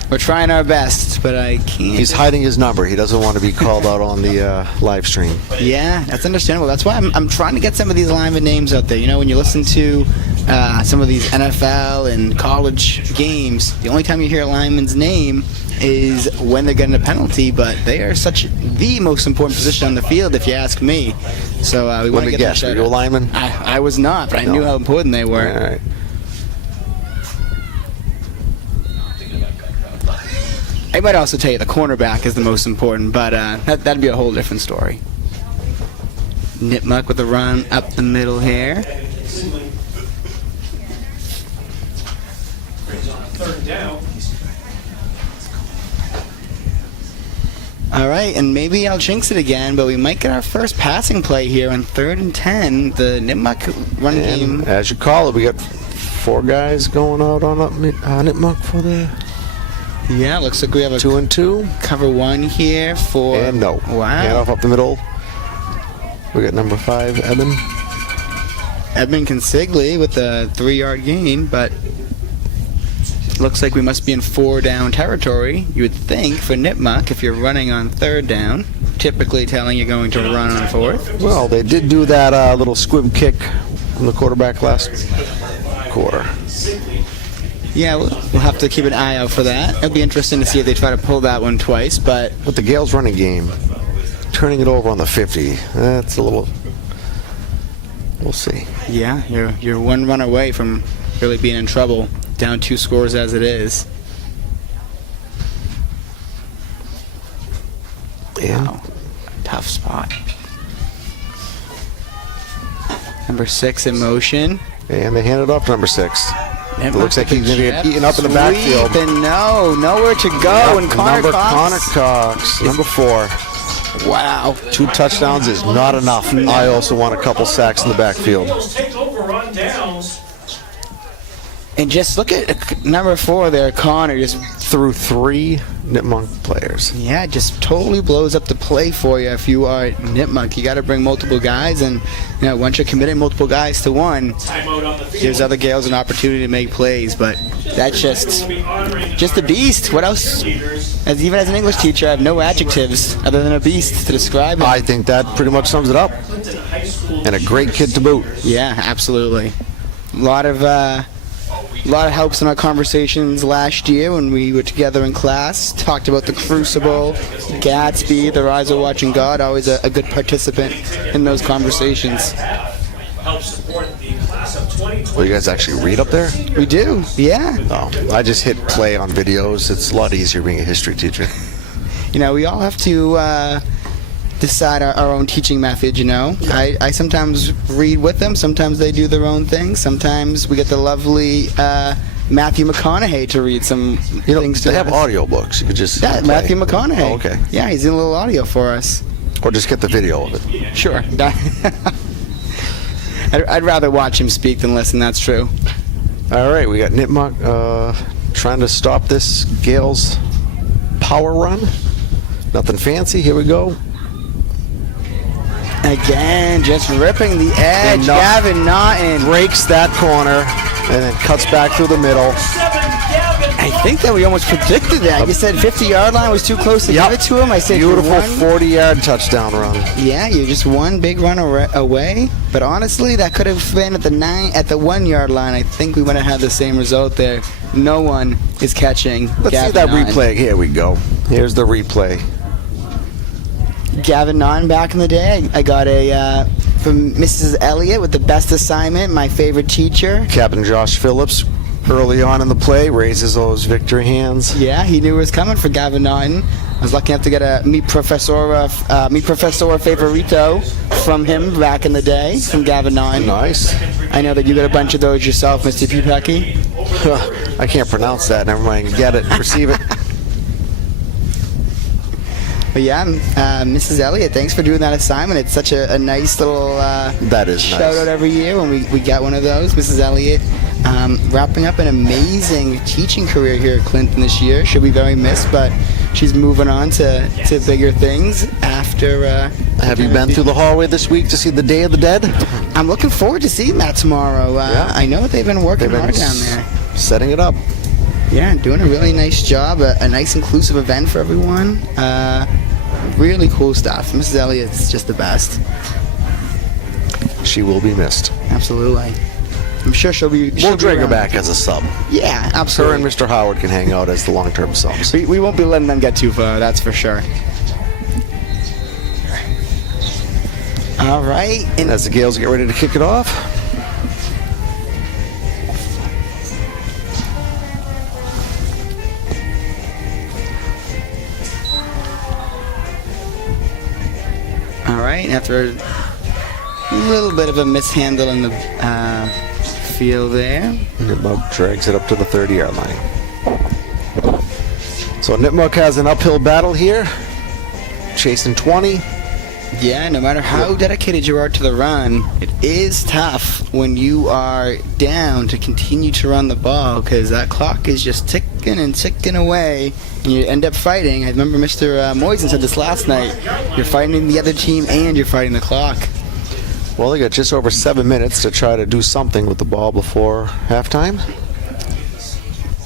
We're trying our best, but I can't. He's hiding his number. He doesn't want to be called out on the live stream. Yeah, that's understandable. That's why I'm trying to get some of these lineman names out there. You know, when you listen to some of these NFL and college games, the only time you hear a lineman's name is when they're getting a penalty, but they are such the most important position on the field, if you ask me. So we want to get that Were you a lineman? I was not, but I knew how important they were. All right. I might also tell you the cornerback is the most important, but that'd be a whole different story. Nipmuc with a run up the middle here. Third down. All right, and maybe I'll jinx it again, but we might get our first passing play here on 3rd and 10. The Nipmuc run game. And as you call it, we got 4 guys going out on Nipmuc for the Yeah, looks like we have a 2 and 2. cover 1 here for. And no. Wow. Handoff up the middle. We got number 5, Evan. Edmund Consigli with a 3-yard gain, but looks like we must be in 4 down territory. You would think for Nipmuc, if you're running on 3rd down, typically telling you're going to run on 4th. Well, they did do that little squib kick from the quarterback last quarter. Yeah, we'll have to keep an eye out for that. It'll be interesting to see if they try to pull that one twice, but With the Gales running game, turning it over on the 50, that's a little. We'll see. yeah, you're 1 run away from really being in trouble. Down 2 scores as it is. Yeah. Wow, tough spot. Number 6 in motion. And they hand it off to number 6. It looks like he's going to get eaten up in the backfield. And nowhere to go. And Connor Connor Cox. Cox, number 4. Wow. 2 touchdowns is not enough. I also want a couple sacks in the backfield. Eagles take over on downs. And just look at number 4 there, Connor. Just Through 3 Nipmuc players. yeah, just totally blows up the play for you. If you are Nipmuc, you got to bring multiple guys, and once you're committing multiple guys to one, Timeout on the field. gives other Gales an opportunity to make plays. But that's just a beast. What else? Even as an English teacher, I have no adjectives other than a beast to describe him. I think that pretty much sums it up. And a great kid to boot. Yeah, absolutely. A lot of helps in our conversations last year when we were together in class. Talked about the Crucible, Gatsby, Their Eyes Are Watching God. Always a good participant in those conversations. Help support the class of 2020. Well, you guys actually read up there? We do, yeah. No, I just hit play on videos. It's a lot easier being a history teacher. We all have to decide our own teaching method, I sometimes read with them, sometimes they do their own thing, sometimes we get the lovely Matthew McConaughey to read some things to They have us. audio books. You could just Yeah, play. Matthew McConaughey. Oh, okay. Yeah, he's in a little audio for us. Or just get the video of it. Sure. I'd rather watch him speak than listen, that's true. All right, we got Nipmuc trying to stop this Gales power run. Nothing fancy. Here we go. Again, just ripping the edge. And Gavin Naughton. Breaks that corner and then cuts back through the middle. I think that we almost predicted that. You said 50-yard line was too close to give it to him. I said Beautiful one. 40-yard touchdown run. Yeah, you're just one big run away. But honestly, that could have been at the 1-yard line. I think we would have had the same result there. No one is catching. Let's Gavin see that Naughton. replay. Here we go. Here's the replay. Gavin Naughton back in the day. I got a from Mrs. Elliott with the best assignment, my favorite teacher. Captain Josh Phillips, early on in the play, raises those victory hands. Yeah, he knew it was coming for Gavin Naughton. I was lucky enough to get a Mi Professor Favorito from him back in the day, from Gavin Naughton. Nice. I know that you got a bunch of those yourself, Mr. Pupecky. I can't pronounce that. Never mind. Get it. Receive it. But yeah, Mrs. Elliott, thanks for doing that assignment. It's such a nice little That is shout nice. out every year when we get one of those. Mrs. Elliott wrapping up an amazing teaching career here at Clinton this year. She'll be very missed, but she's moving on to bigger things after. Have you been through the hallway this week to see the Day of the Dead? I'm looking forward to seeing that tomorrow. Yeah. I know they've been working They've been hard down there. setting it up. Yeah, doing a really nice job. A nice inclusive event for everyone. Really cool stuff. Mrs. Elliott's just the best. She will be missed. Absolutely. I'm sure she'll be. We'll drag her back as a sub. Yeah, Her absolutely. and Mr. Howard can hang out as the long-term subs. We won't be letting them get too far, that's for sure. All right. And As the Gales get ready to kick it off. all right, after A little bit of a mishandle in the field there. Nipmuc drags it up to the 30-yard line. So Nipmuc has an uphill battle here, chasing 20. Yeah, no matter how dedicated you are to the run, it is tough when you are down to continue to run the ball because that clock is just ticking and ticking away, and you end up fighting. I remember Mr. Moisen said this last night. You're fighting the other team and you're fighting the clock. Well, they got just over 7 minutes to try to do something with the ball before halftime.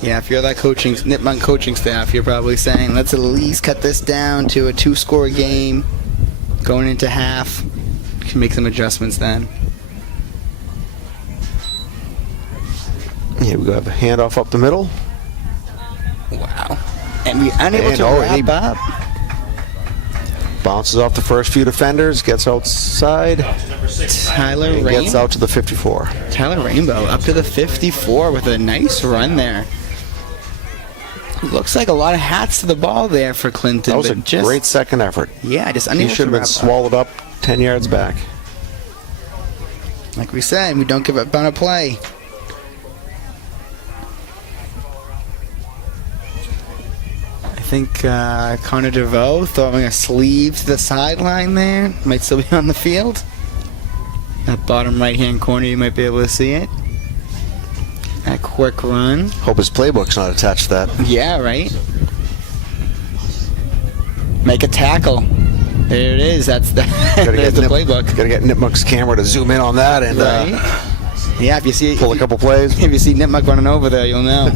Yeah, if you're that Nipmuc coaching staff, you're probably saying, let's at least cut this down to a 2-score game. Going into half, you can make some adjustments then. Here we go, have a handoff up the middle. Wow. And we unable to wrap up. Bounces off the first few defenders, gets outside, Tyler and Rainbow. gets out to the 54. Tyler Rainbow up to the 54 with a nice run there. Looks like a lot of hats to the ball there for Clinton. That was but a just, great second effort. Yeah, just He unable should to have been wrap swallowed up 10 yards back. Like we said, we don't give up on a play. I think Connor DeVoe throwing a sleeve to the sideline there. Might still be on the field. That bottom right-hand corner, you might be able to see it. That quick run. Hope his playbook's not attached to that. Yeah, right? Make a tackle. There it is. That's the, there's the playbook. Gotta get Nipmuc's camera to zoom in on that and Right? Yeah, if you see pull a couple plays. If you see Nipmuc running over there, you'll know.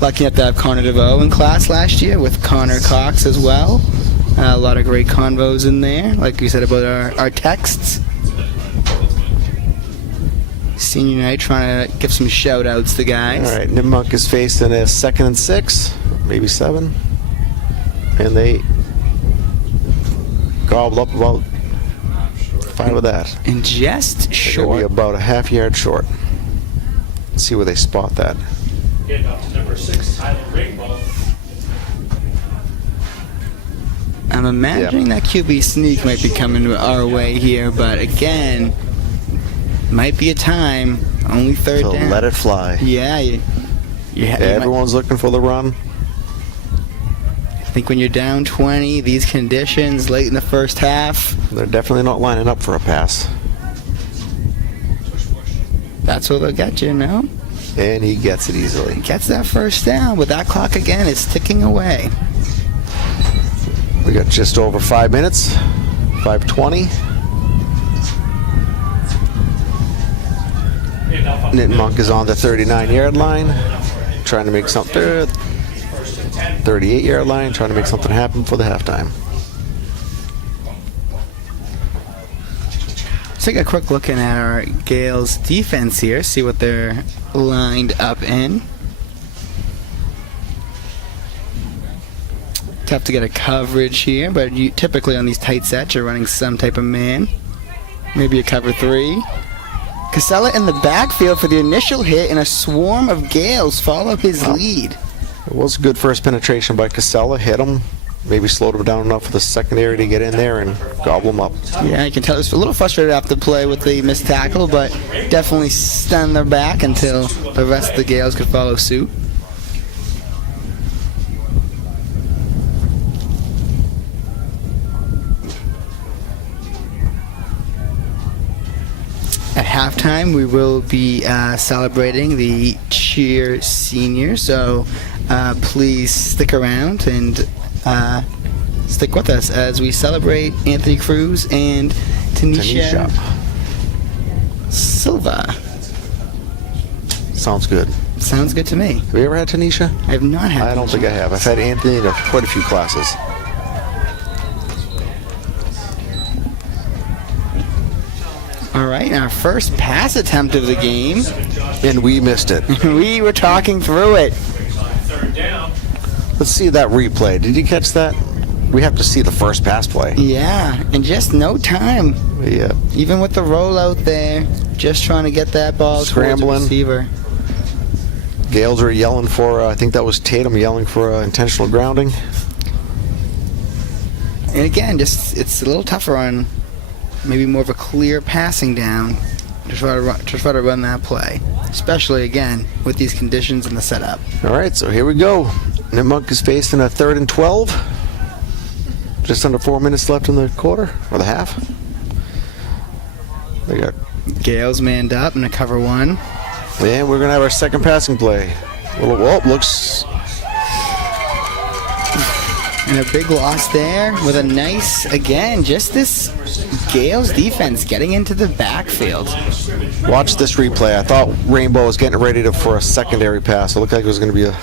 Lucky enough to have Connor DeVoe in class last year with Connor Cox as well. A lot of great convos in there, like we said about our texts. Senior night trying to give some shout outs to guys. All right, Nipmuc is facing a 2nd and 6, maybe 7. And they gobbled up about 5 of that. And just They're gonna short. be about a half-yard short. Let's see where they spot that. Get up to number 6, Tyler Rainbow. I'm imagining that QB sneak might be coming our way here, but again, might be a time. Only third So down. let it fly. Yeah, you Everyone's looking for the run. I think when you're down 20, these conditions late in the first half, They're definitely not lining up for a pass. that's what they'll get you, no? And he gets it easily. Gets that first down, but that clock again is ticking away. We got just over 5 minutes. 5:20. Nipmuc is on the 39-yard line, trying to make something. 38-yard line, trying to make something happen for the halftime. Let's take a quick look at our Gales defense here, see what they're lined up in. Tough to get a coverage here, but typically on these tight sets, you're running some type of man. Maybe a cover 3. Casella in the backfield for the initial hit, and a swarm of Gales follow his lead. It was a good first penetration by Casella. Hit him. Maybe slowed him down enough for the secondary to get in there and gobble him up. Yeah, you can tell he's a little frustrated after the play with the missed tackle, but definitely stand their back until the rest of the Gales could follow suit. At halftime, we will be celebrating the cheer senior, so please stick around and stick with us as we celebrate Anthony Cruz and Tanisha Silva. Sounds good. Sounds good to me. Have you ever had Tanisha? I have not had I don't think I have. I've had Anthony in quite a few classes. All right, our first pass attempt of the game. And we missed it. We were talking through it. Third down. Let's see that replay. Did you catch that? We have to see the first pass play. Yeah, in just no time. Yeah. Even with the rollout there, just trying to get that ball Scrambling. towards the receiver. Gales are yelling for, I think that was Tatum yelling for intentional grounding. And again, just it's a little tougher on maybe more of a clear passing down to try to run that play, especially again with these conditions and the setup. All right, so here we go. Nipmuc is facing a 3rd and 12. Just under 4 minutes left in the quarter or the half. They got. Gales manned up in a cover 1. And we're gonna have our second passing play. Well, looks. And a big loss there with a nice, again, just this Gales defense getting into the backfield. Watch this replay. I thought Rainbow was getting ready for a secondary pass. It looked like it was going to be a.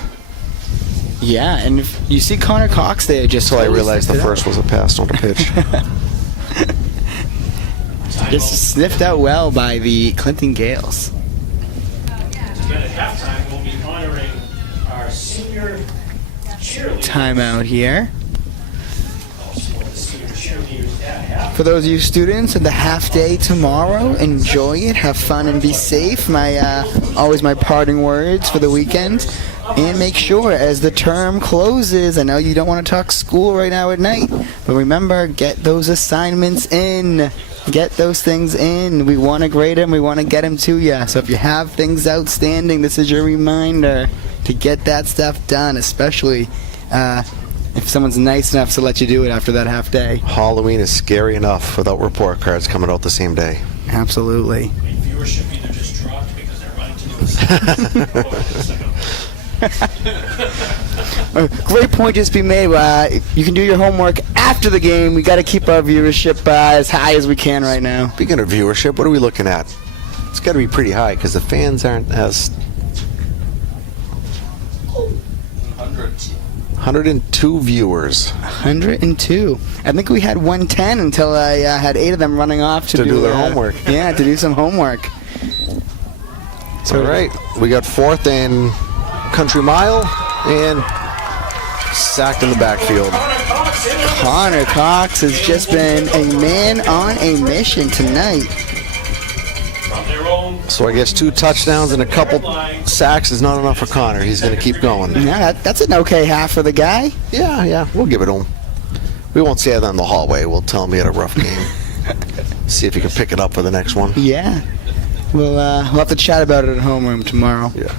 Yeah, and if you see Connor Cox there just. Until I realized the first was a pass, not a pitch. Just sniffed out well by the Clinton Gales. Again, at halftime, we'll be honoring our senior cheerleaders. Timeout here. For those of you students of the half day tomorrow, enjoy it, have fun, and be safe. Always my parting words for the weekend. And make sure, as the term closes, I know you don't want to talk school right now at night, but remember, get those assignments in. Get those things in. We want to grade them. We want to get them to you. So if you have things outstanding, this is your reminder to get that stuff done, especially if someone's nice enough to let you do it after that half day. Halloween is scary enough without report cards coming out the same day. Absolutely. Viewership either just dropped because they're running to do Great point just be made. You can do your homework after the game. We got to keep our viewership as high as we can right now. Speaking of viewership, what are we looking at? It's got to be pretty high because the fans aren't as. 102 viewers. 102. I think we had 110 until I had 8 of them running off to do their homework. Yeah, to do some homework. So, all right, we got 4th and country mile and sacked in the backfield. Connor Cox has just been a man on a mission tonight. So I guess 2 touchdowns and a couple sacks is not enough for Connor. He's going to keep going. Yeah, that's an okay half for the guy. Yeah, we'll give it to him. We won't say that in the hallway. We'll tell him he had a rough game. See if he can pick it up for the next one. Yeah. We'll have to chat about it at homeroom tomorrow. Yeah.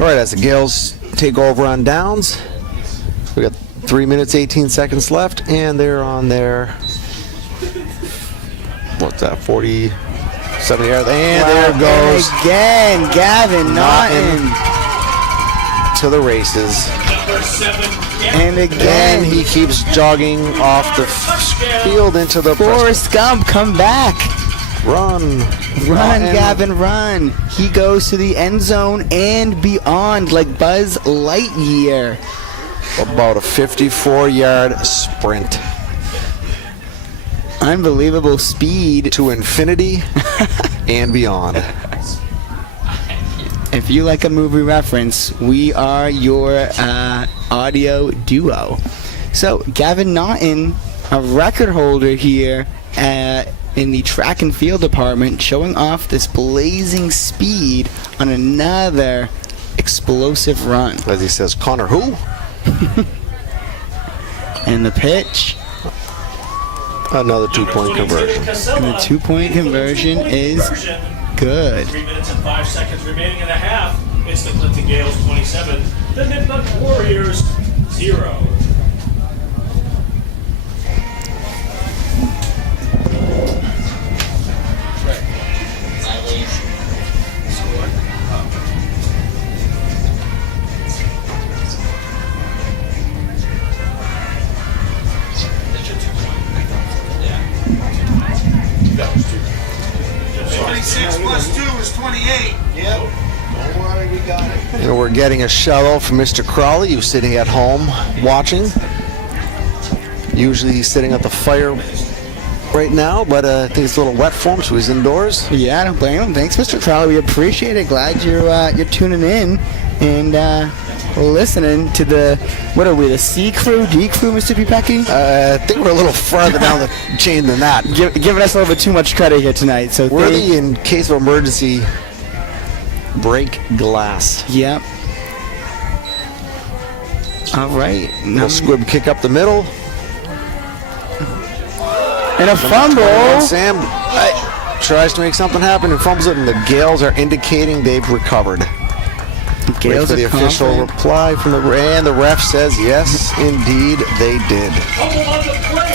All right, as the Gales take over on downs, we got 3 minutes, 18 seconds left, and they're on their, what's that, 47 yards, and there goes. And again, Gavin Naughton to the races. And again, he keeps jogging off the field into the Forrest Gump, come back. Run, Gavin, run. He goes to the end zone and beyond like Buzz Lightyear. About a 54-yard sprint. Unbelievable speed. To infinity and beyond. If you like a movie reference, we are your audio duo. So, Gavin Naughton, a record holder here in the track and field department, showing off this blazing speed on another explosive run. As he says, Connor who? And the pitch. Another 2-point conversion. And the 2-point conversion is good. 3 minutes and 5 seconds remaining in the half. It's the Clinton Gales 27, the Nipmuc Warriors 0. And we're getting a shout out from Mr. Crawley, who's sitting at home watching. Usually he's sitting at the fire right now, but I think it's a little wet for him, so he's indoors. Yeah, I don't blame him. Thanks, Mr. Crowley. We appreciate it. Glad you're tuning in and listening to the, what are we, the C crew, D crew, Mr. Pipecki? I think we're a little farther down the chain than that. Giving us a little bit too much credit here tonight. So we're the, in case of emergency, break glass. Yep. All right. Little squib kick up the middle. And a fumble. Sam tries to make something happen and fumbles it, and the Gales are indicating they've recovered. Gales Wait for the are official confident. reply from the ref says yes, indeed they did.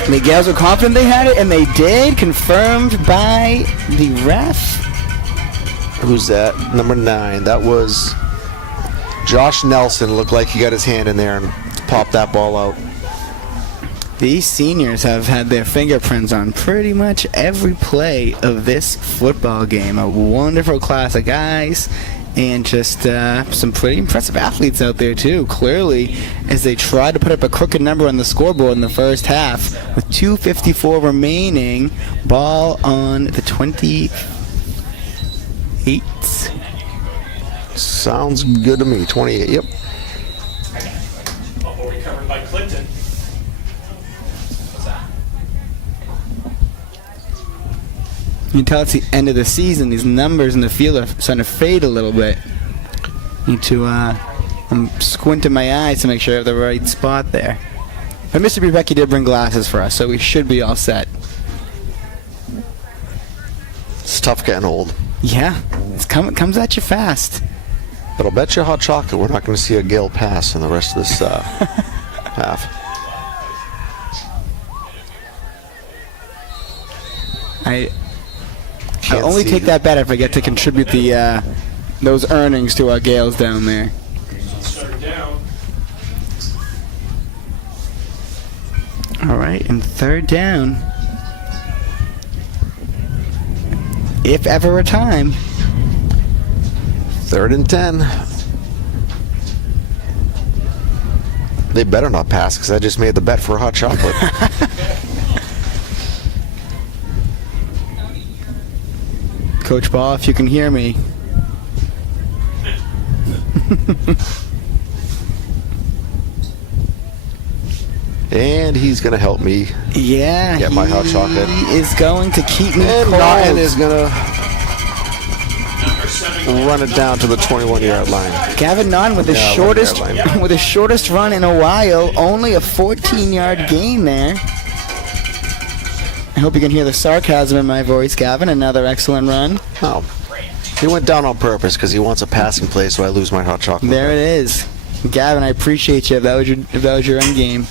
The Gales were confident they had it, and they did. Confirmed by the ref. Who's that? Number 9. That was Josh Nelson. Looked like he got his hand in there and popped that ball out. These seniors have had their fingerprints on pretty much every play of this football game. A wonderful class of guys, and just some pretty impressive athletes out there too. Clearly, as they tried to put up a crooked number on the scoreboard in the first half, with 2:54 remaining, ball on the 28. Sounds good to me. 28. Yep. Ball recovered by Clinton. You can tell it's the end of the season. These numbers in the field are starting to fade a little bit. Need to, I'm squinting my eyes to make sure I have the right spot there. But Mr. Becky did bring glasses for us, so we should be all set. It's tough getting old. Yeah, it comes at you fast. But I'll bet you hot chocolate we're not going to see a Gale pass in the rest of this half. I'll only take that bet if I get to contribute the those earnings to our Gales down there. Third down. All right, and third down. If ever a time. 3rd and 10. They better not pass because I just made the bet for hot chocolate. Coach Ball, if you can hear me. And he's going to help me. Yeah, Get my hot chocolate. He is going to keep me And cold. Norton is going to run it down to the 21-yard line. Gavin Nunn with his Yeah, shortest 1 yard line. with his shortest run in a while, only a 14-yard gain there. I hope you can hear the sarcasm in my voice, Gavin. Another excellent run. Oh, he went down on purpose because he wants a passing play, so I lose my hot chocolate. There it is. Gavin, I appreciate you if that was your end game.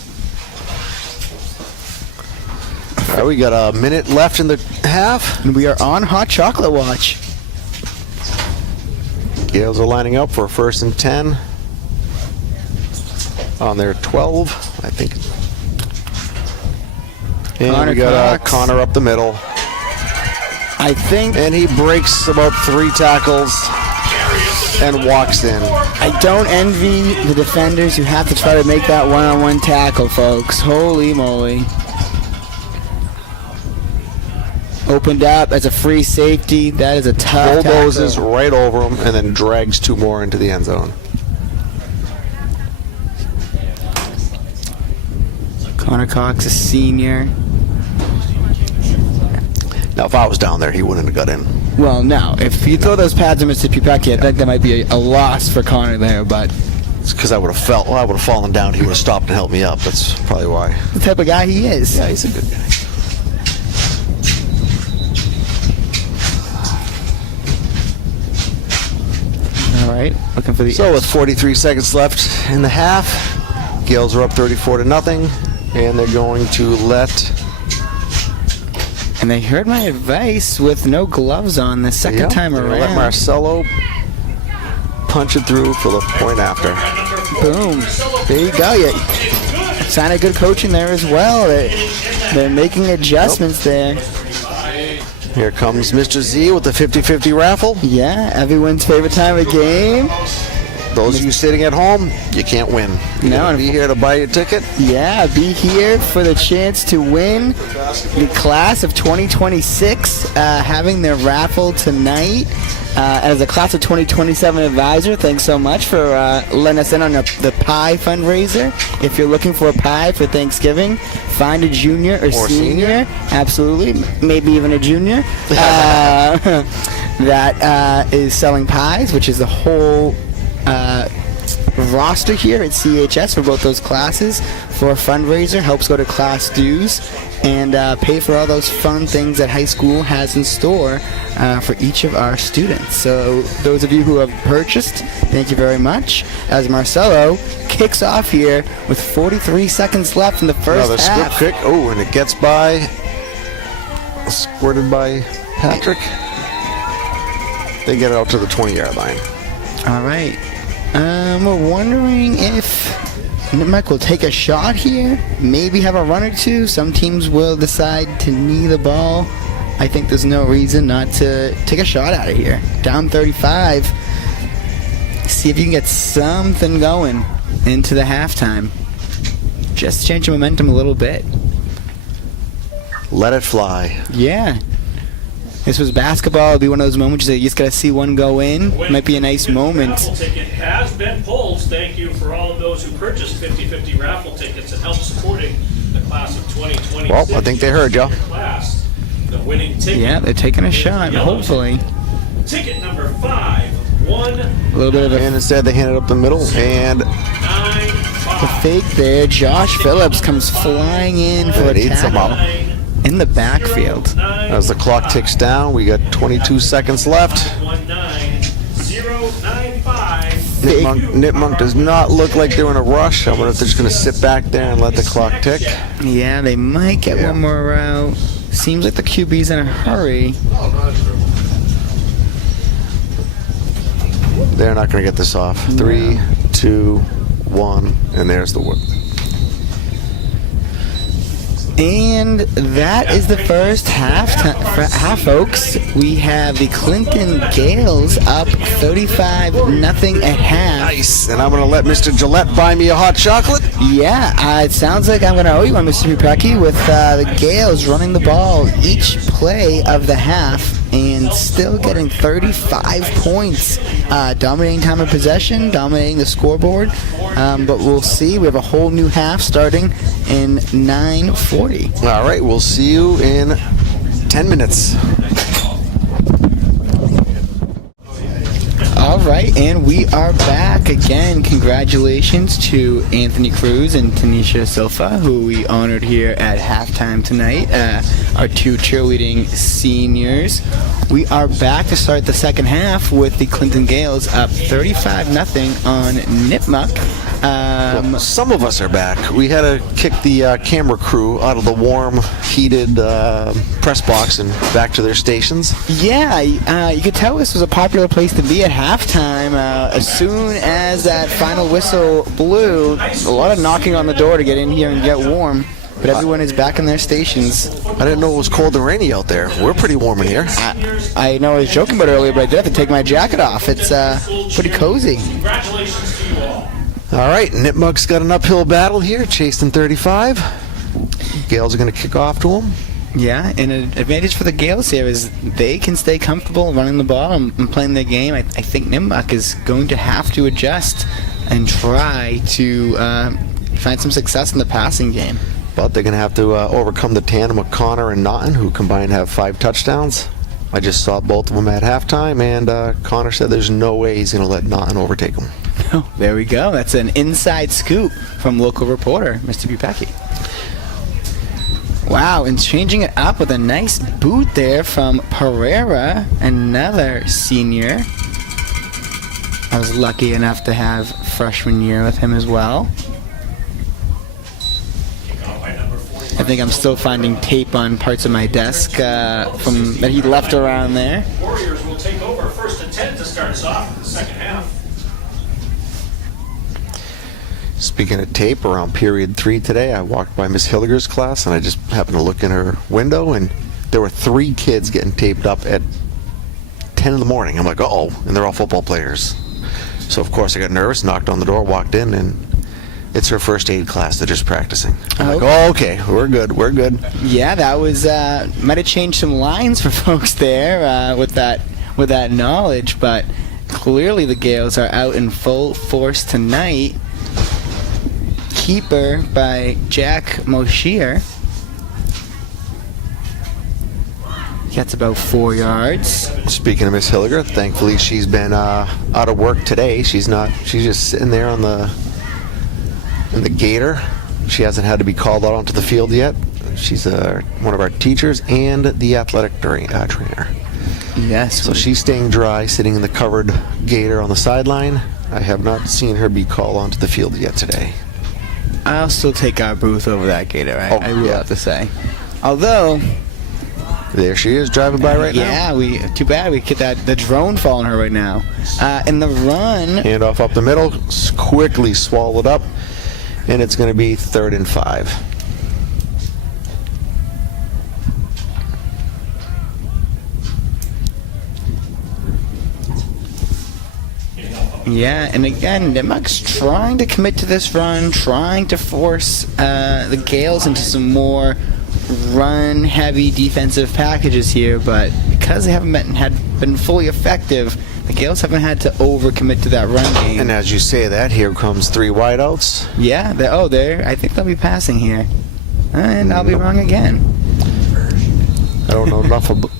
All right, we got a minute left in the half. And we are on hot chocolate watch. Gales are lining up for 1st and 10 on their 12, I think. And Connor we got Cox. Connor up the middle. I think And he breaks about 3 tackles and walks in. I don't envy the defenders who have to try to make that one-on-one tackle, folks. Holy moly. Opened up as a free safety. That is a tough Bulldozes tackle. right over him and then drags 2 more into the end zone. Connor Cox, a senior. Now, if I was down there, he wouldn't have got in. Well, no. If you throw those pads at Mississippi Pecky, I think that might be a loss for Connor there, but It's because I would have fallen down. He would have stopped and helped me up. That's probably why. the type of guy he is. Yeah, he's a good guy. All right, looking for the. So with 43 seconds left in the half, Gales are up 34-0, and they're going to let. And they heard my advice with no gloves on the second Yep, time they're gonna let around. Marcelo punch it through for the point after. Boom. There you go. You sign a good coaching there as well. They're making adjustments there. Here comes Mr. Z with the 50-50 raffle. Yeah, everyone's favorite time of the game. Those of you sitting at home, you can't win. You No, gotta be here to buy your ticket. Yeah, be here for the chance to win the class of 2026, having their raffle tonight. As a class of 2027 advisor, thanks so much for letting us in on the pie fundraiser. If you're looking for a pie for Thanksgiving, find a junior or senior. Absolutely, maybe even a junior. That is selling pies, which is the whole roster here at CHS for both those classes for a fundraiser. Helps go to class dues and pay for all those fun things that high school has in store for each of our students. So those of you who have purchased, thank you very much. As Marcelo kicks off here with 43 seconds left in the first Another half. squib kick. Oh, and it gets by, squirted by Patrick. They get it out to the 20-yard line. All right. We're wondering if Nipmuc will take a shot here, maybe have a run or two. Some teams will decide to knee the ball. I think there's no reason not to take a shot out of here. Down 35. See if you can get something going into the halftime. Just change the momentum a little bit. Let it fly. Yeah. This was basketball. It'll be one of those moments that you just got to see one go in. Might be a nice moment. Raffle ticket has been pulled. Thank you for all of those who purchased 50/50 raffle tickets and helped supporting the class of 2026. Well, I think they heard you. Class. The winning ticket. Yeah, they're taking a is shot, yellow hopefully. ticket number 5, A little bit of And instead they hand it up the middle, and 9, the fake there. Josh Phillips comes flying in for a It eats him up. tackle in the backfield. as the clock ticks down, we got 22 seconds left. 19095. Nipmuc does not look like they're in a rush. I wonder if they're just going to sit back there and let the clock tick. Yeah, they might get one more route. Seems like the QB's in a hurry. They're not going to get this off. 3, 2, 1, and there's the whip. And that is the first half, folks. We have the Clinton Gales up 35-0 at half. Nice. And I'm going to let Mr. Gillette buy me a hot chocolate. Yeah, it sounds like I'm going to owe you one, Mr. Pupecki, with the Gales running the ball each play of the half and still getting 35 points. Dominating time of possession, dominating the scoreboard. But we'll see. We have a whole new half starting in 9:40. All right, we'll see you in 10 minutes. All right, and we are back again. Congratulations to Anthony Cruz and Tanisha Silva, who we honored here at halftime tonight, our two cheerleading seniors. We are back to start the second half with the Clinton Gales up 35-0 on Nipmuc. Well, some of us are back. We had to kick the camera crew out of the warm, heated press box and back to their stations. Yeah, you could tell this was a popular place to be at halftime. As soon as that final whistle blew, a lot of knocking on the door to get in here and get warm. But everyone is back in their stations. I didn't know it was cold and rainy out there. We're pretty warm in here. I know I was joking about it earlier, but I did have to take my jacket off. It's pretty cozy. Congratulations to you all. All right, Nipmuc's got an uphill battle here, chasing 35. Gales are going to kick off to him. Yeah, and an advantage for the Gales here is they can stay comfortable running the ball and playing their game. I think Nipmuc is going to have to adjust and try to find some success in the passing game. But they're going to have to overcome the tandem of Connor and Naughton, who combined have 5 touchdowns. I just saw both of them at halftime, and Connor said there's no way he's going to let Naughton overtake him. Oh, there we go. That's an inside scoop from local reporter, Mr. Pupecki. Wow, and changing it up with a nice boot there from Pereira, another senior. I was lucky enough to have freshman year with him as well. I think I'm still finding tape on parts of my desk from that he left around there. Warriors will take over 1st and 10 to start us off in the second half. Speaking of tape, around period 3 today, I walked by Miss Hilliger's class, and I just happened to look in her window, and there were 3 kids getting taped up at 10 in the morning. I'm like, uh-oh, and they're all football players. So, of course, I got nervous, knocked on the door, walked in, and it's her first aid class. They're just practicing. I'm like, oh, okay, we're good, we're good. Yeah, that was might have changed some lines for folks there with that knowledge, but clearly the Gales are out in full force tonight. Keeper by Jack Moshier. Gets about 4 yards. Speaking of Miss Hilliger, thankfully she's been out of work today. She's just sitting there in the gator. She hasn't had to be called out onto the field yet. She's one of our teachers and the athletic trainer. Yes. So she's staying dry, sitting in the covered gator on the sideline. I have not seen her be called onto the field yet today. I'll still take our booth over that gator, I will yeah. have to say. Although, there she is, driving by right now. Yeah, too bad we get the drone following her right now. In the run, Handoff up the middle, quickly swallowed up, and it's going to be 3rd and 5. yeah, and again, Nipmuc's trying to commit to this run, trying to force the Gales into some more run-heavy defensive packages here, but because they haven't been fully effective, the Gales haven't had to overcommit to that run game. And as you say that, here comes 3 wideouts. Yeah, I think they'll be passing here. And I'll be wrong again. I don't know enough about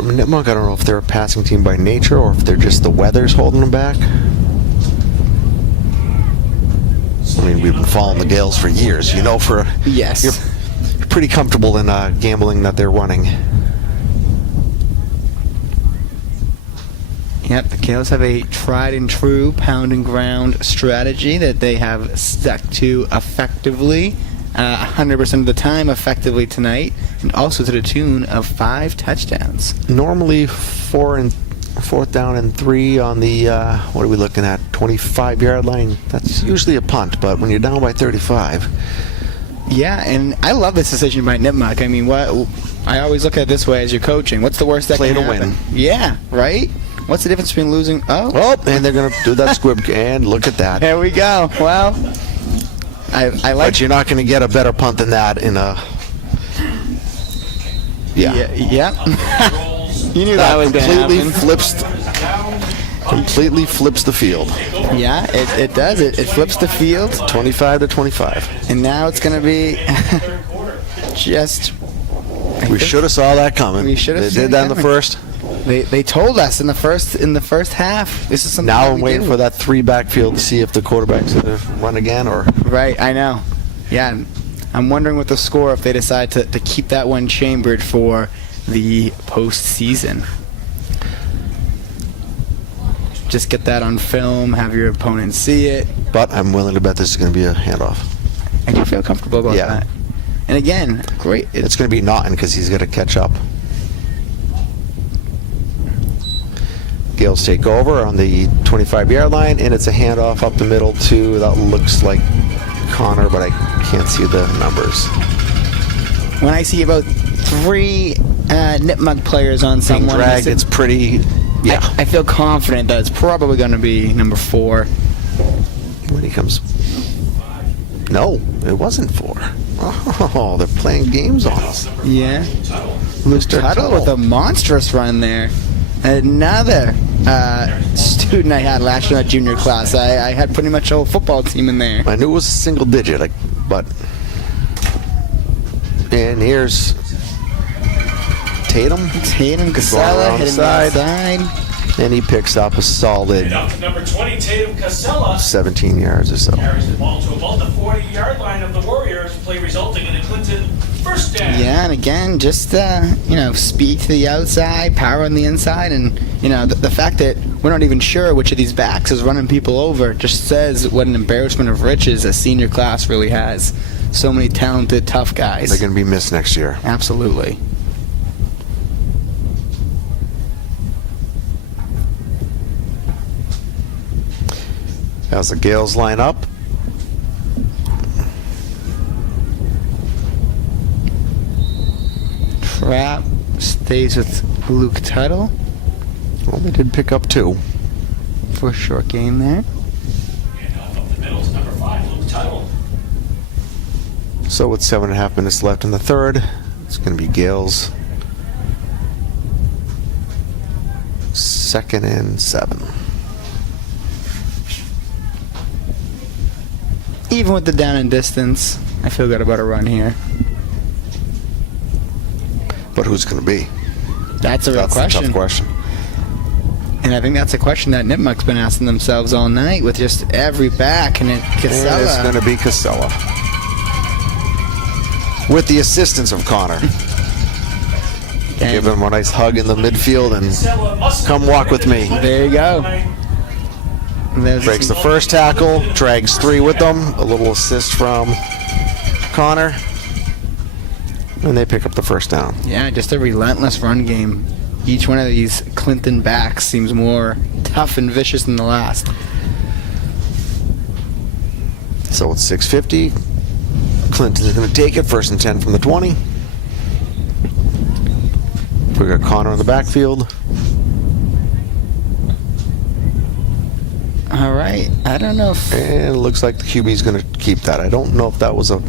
Nipmuc. I don't know if they're a passing team by nature or if they're just the weather's holding them back. I mean, we've been following the Gales for years. You know, Yes. You're pretty comfortable in gambling that they're running. Yep, the Gales have a tried and true pound and ground strategy that they have stuck to effectively, 100% of the time effectively tonight, and also to the tune of 5 touchdowns. Normally 4th down and 3 on the, what are we looking at, 25-yard line. That's usually a punt, but when you're down by 35. Yeah, and I love this decision by Nipmuc. I mean, I always look at it this way as you're coaching. What's the worst that Play can to happen? win. Yeah, right? What's the difference between losing? Oh, and they're going to do that squib, and look at that. There we go. Well, I like. But you're not going to get a better punt than that in a. Yeah. Yep. You knew that was going to happen. Completely flips the field. Yeah, it does. It flips the field. 25-25. And now it's going to be just. We should have saw that coming. We should have They seen did it that in the coming. first. They told us in the first half. This is something. Now that I'm we waiting do. for that 3 backfield to see if the quarterback's going to run again or. Right, I know. Yeah, I'm wondering with the score if they decide to keep that one chambered for the postseason. Just get that on film, have your opponent see it. But I'm willing to bet this is going to be a handoff. I do feel comfortable about Yeah. that. And again, great. It's going to be Naughton because he's going to catch up. Gales take over on the 25-yard line, and it's a handoff up the middle to, that looks like Connor, but I can't see the numbers. When I see about 3 Nipmuc players on Being someone, dragged, it's pretty, yeah. I feel confident that it's probably going to be number 4. When he comes. No, it wasn't 4. Oh, they're playing games on us. Yeah. Mr. Tuttle with a monstrous run there. Another student I had last year in that junior class. I had pretty much a whole football team in there. I knew it was a single digit, but. And here's Tatum. Casella on the hitting side. the side. And he picks up a solid Number 20, Tatum Casella 17 yards or so. carries the ball to about the 40-yard line of the Warriors, play resulting in a Clinton first down. Yeah, and again, just speed to the outside, power on the inside, and the fact that we're not even sure which of these backs is running people over just says what an embarrassment of riches a senior class really has. So many talented, tough guys. They're going to be missed next year. Absolutely. As the Gales line up. Trap stays with Luke Tuttle Well, they did pick up 2. for a short game there. And off up the middle is number 5, Luke Tuttle. So with 7.5 minutes left in the third, it's going to be Gales. 2nd and 7. Even with the down and distance, I feel good about a run here. But who's going to be? That's a real That's question. a tough question. And I think that's a question that Nipmuc's been asking themselves all night with just every back. And And it's Casella. going to be Casella. With the assistance of Connor. Give him a nice hug in the midfield and come walk with me. There you go. Breaks the first tackle, drags 3 with them. A little assist from Connor. And they pick up the first down. Yeah, just a relentless run game. Each one of these Clinton backs seems more tough and vicious than the last. So it's 6:50. Clinton's going to take it. 1st and 10 from the 20. We got Connor in the backfield. All right. I don't know if... And it looks like the QB's going to keep that. I don't know if that was a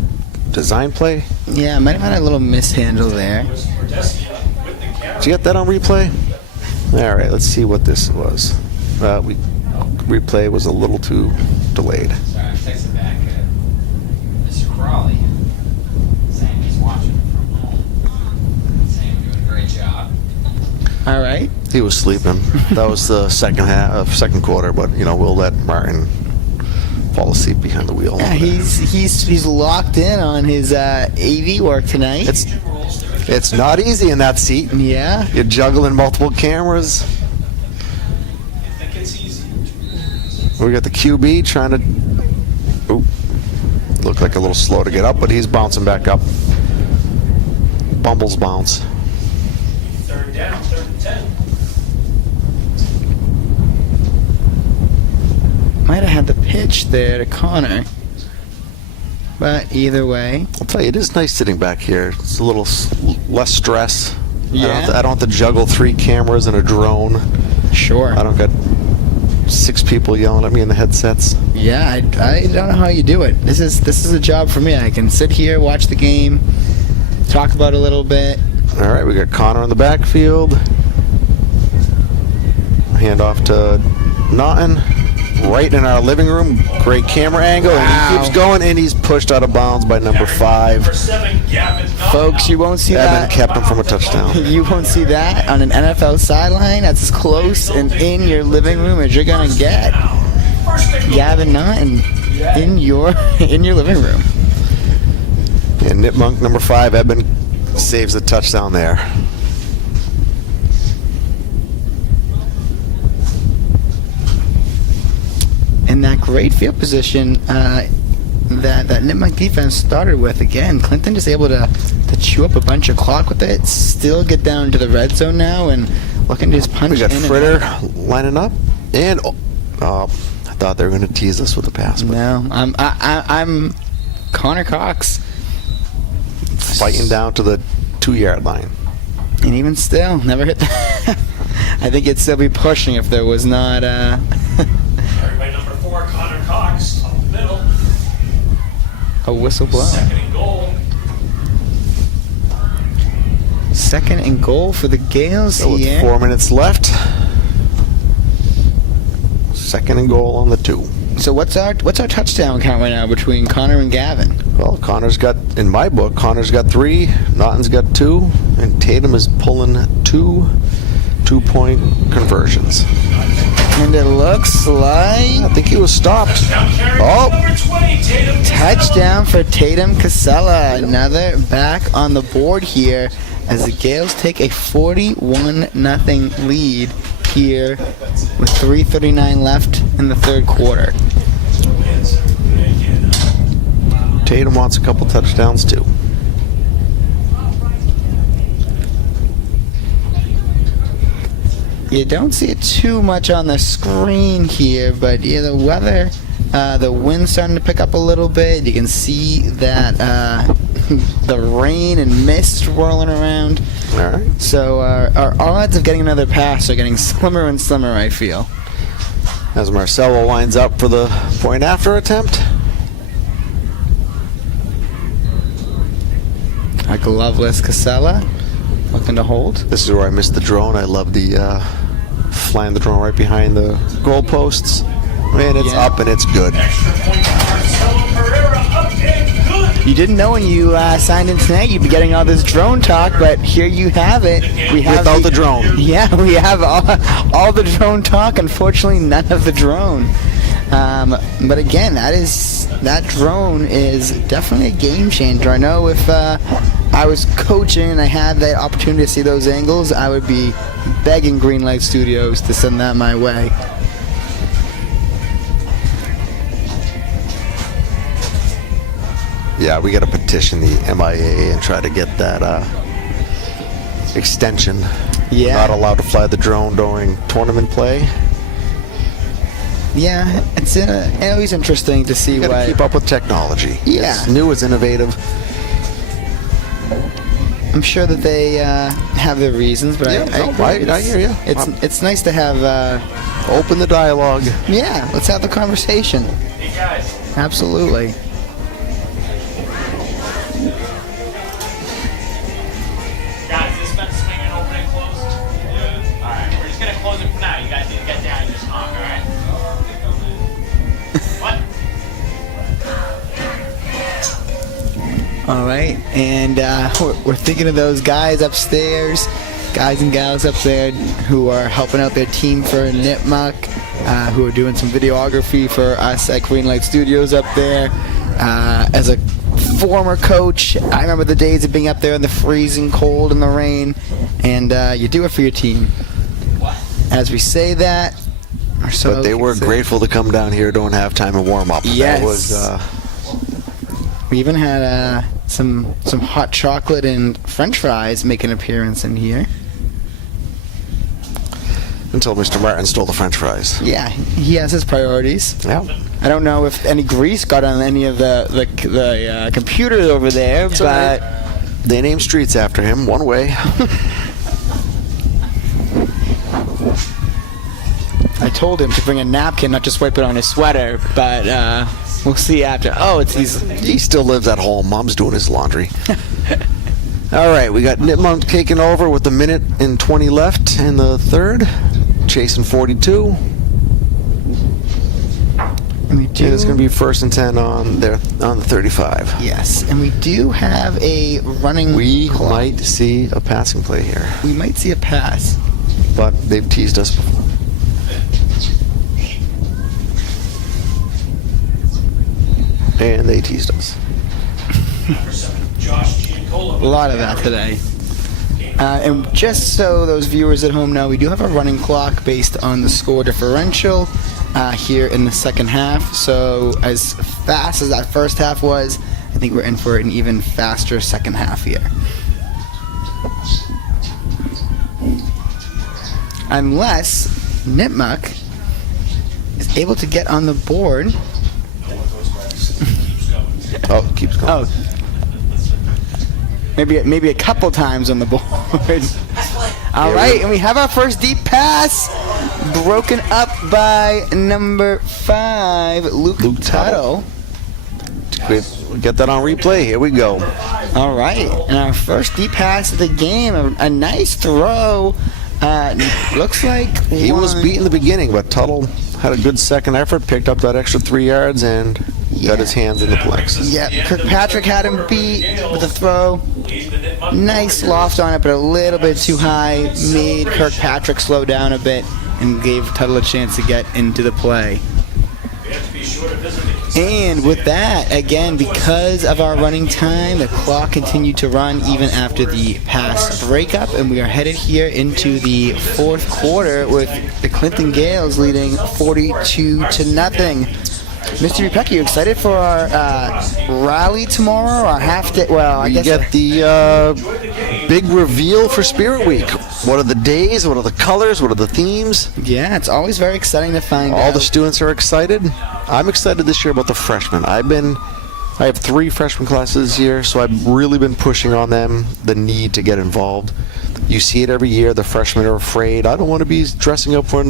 design play. Yeah, might have had a little mishandle there. Did you get that on replay? All right, let's see what this was. Replay was a little too delayed. Sorry, I'm texting back Mr. Crawley saying he's watching from home. Saying we're doing a great job. All right. He was sleeping. That was the second quarter, but we'll let Martin fall asleep behind the wheel. Yeah, he's locked in on his AV work tonight. It's not easy in that seat. Yeah. You're juggling multiple cameras. We got the QB trying to... Oop. Looked like a little slow to get up, but he's bouncing back up. Bumbles bounce. 3rd down, 3rd and 10. Might have had the pitch there to Connor. But either way. I'll tell you, it is nice sitting back here. It's a little less stress. Yeah. I don't have to juggle 3 cameras and a drone. Sure. I don't got 6 people yelling at me in the headsets. Yeah, I don't know how you do it. This is a job for me. I can sit here, watch the game, talk about it a little bit. All right, we got Connor in the backfield. Hand off to Naughton. Right in our living room. Great camera angle. Wow. And he keeps going, and he's pushed out of bounds by number 5. Number 7, Gavin. Folks, you won't see Evan that. kept him from a touchdown. You won't see that on an NFL sideline. That's as close and in your living room as you're gonna get. Gavin Naughton in your living room. And Nipmuc number 5, Eben, saves the touchdown there. In that great field position that Nipmuc defense started with, again, Clinton just able to chew up a bunch of clock with it, still get down to the red zone now, and looking to just punch We got in. Fritter lining up, and I thought they were going to tease us with a pass, but No, I'm Connor Cox, fighting down to the 2-yard line. and even still, never hit that. I think it'd still be pushing if there was not. Carried by number 4, Connor Cox, up the middle. A whistle blown. 2nd and goal. 2nd and goal for the Gales So with here. 4 minutes left, 2nd and goal on the 2. So what's our touchdown count right now between Connor and Gavin? Well, Connor's got, in my book, Connor's got 3, Naughton's got 2, and Tatum is pulling 2 2-point conversions. And it looks like I think he was stopped. Now carried Oh. by number 20, Tatum. touchdown for Tatum Casella. Another back on the board here as the Gales take a 41-0 lead here with 3:39 left in the 3rd quarter. Tatum wants a couple touchdowns too. You don't see it too much on the screen here, but yeah, the weather, the wind's starting to pick up a little bit. You can see that the rain and mist rolling around. All right. So our odds of getting another pass are getting slimmer and slimmer, I feel. As Marcelo lines up for the point after attempt. A gloveless Casella looking to hold. This is where I missed the drone. I love the flying the drone right behind the goalposts. Man, it's Yeah. up and it's good. Extra point for Marcelo Pereira, up and good. You didn't know when you signed in tonight you'd be getting all this drone talk, but here you have it. We have Without the drone. Yeah, we have all the drone talk. Unfortunately, none of the drone. But again, that drone is definitely a game changer. I know if I was coaching and I had that opportunity to see those angles, I would be begging Greenlight Studios to send that my way. Yeah, we got to petition the MIA and try to get that extension. Yeah. Not allowed to fly the drone during tournament play. Yeah, it's always interesting to see You got why. to keep up with technology. Yeah. It's new, it's innovative. I'm sure that they have their reasons, but Yeah, I hear you. It's nice to have. Open the dialogue. Yeah, let's have the conversation. Hey guys. Absolutely. Guys, this been swinging open and closed? Yeah. Alright, we're just gonna close it for now. You guys need to get down and just honk, alright? What? All right, and we're thinking of those guys upstairs, guys and gals up there who are helping out their team for Nipmuc, who are doing some videography for us at Greenlight Studios up there. As a former coach, I remember the days of being up there in the freezing cold and the rain, and you do it for your team. As we say that, or so But they were grateful to come down here during halftime and warm up. Yes. That was We even had some hot chocolate and French fries make an appearance in here. until Mr. Martin stole the French fries. Yeah, he has his priorities. Yeah. I don't know if any grease got on any of the computers over there, It's but all right. They named streets after him, one way. I told him to bring a napkin, not just wipe it on his sweater, but we'll see after. Oh, He still lives at home. Mom's doing his laundry. All right, we got Nipmuc taking over with a minute and 20 left in the third, chasing 42. and we do. And it's going to be first and 10 on the 35. Yes, and we do have a running. We clock. might see a passing play here, We might see a pass. but they've teased us before. And they teased us. A lot of that today. And just so those viewers at home know, we do have a running clock based on the score differential here in the second half. So as fast as that first half was, I think we're in for an even faster second half here. Unless Nipmuc is able to get on the board. Oh, it keeps going. Oh. Maybe a couple times on the board. All right, and we have our first deep pass, broken up by number 5, Luke Tuttle. We get that on replay. Here we go. All right, and our first deep pass of the game, a nice throw. Looks like He was one- beat in the beginning, but Tuttle had a good second effort, picked up that extra 3 yards, and got his hands in the plex. Yeah, Kirkpatrick had him beat with a throw. Nice loft on it, but a little bit too high. Made Kirkpatrick slow down a bit and gave Tuttle a chance to get into the play. And with that, again, because of our running time, the clock continued to run even after the pass breakup, and we are headed here into the fourth quarter with the Clinton Gales leading 42-0. Mr. Repeck, you excited for our rally tomorrow? Our half day? Well, I We guess get the big reveal for Spirit Week. What are the days? What are the colors? What are the themes? yeah, it's always very exciting to find All out. the students are excited. I'm excited this year about the freshmen. I have 3 freshman classes this year, so I've really been pushing on them the need to get involved. You see it every year. The freshmen are afraid. I don't want to be dressing up for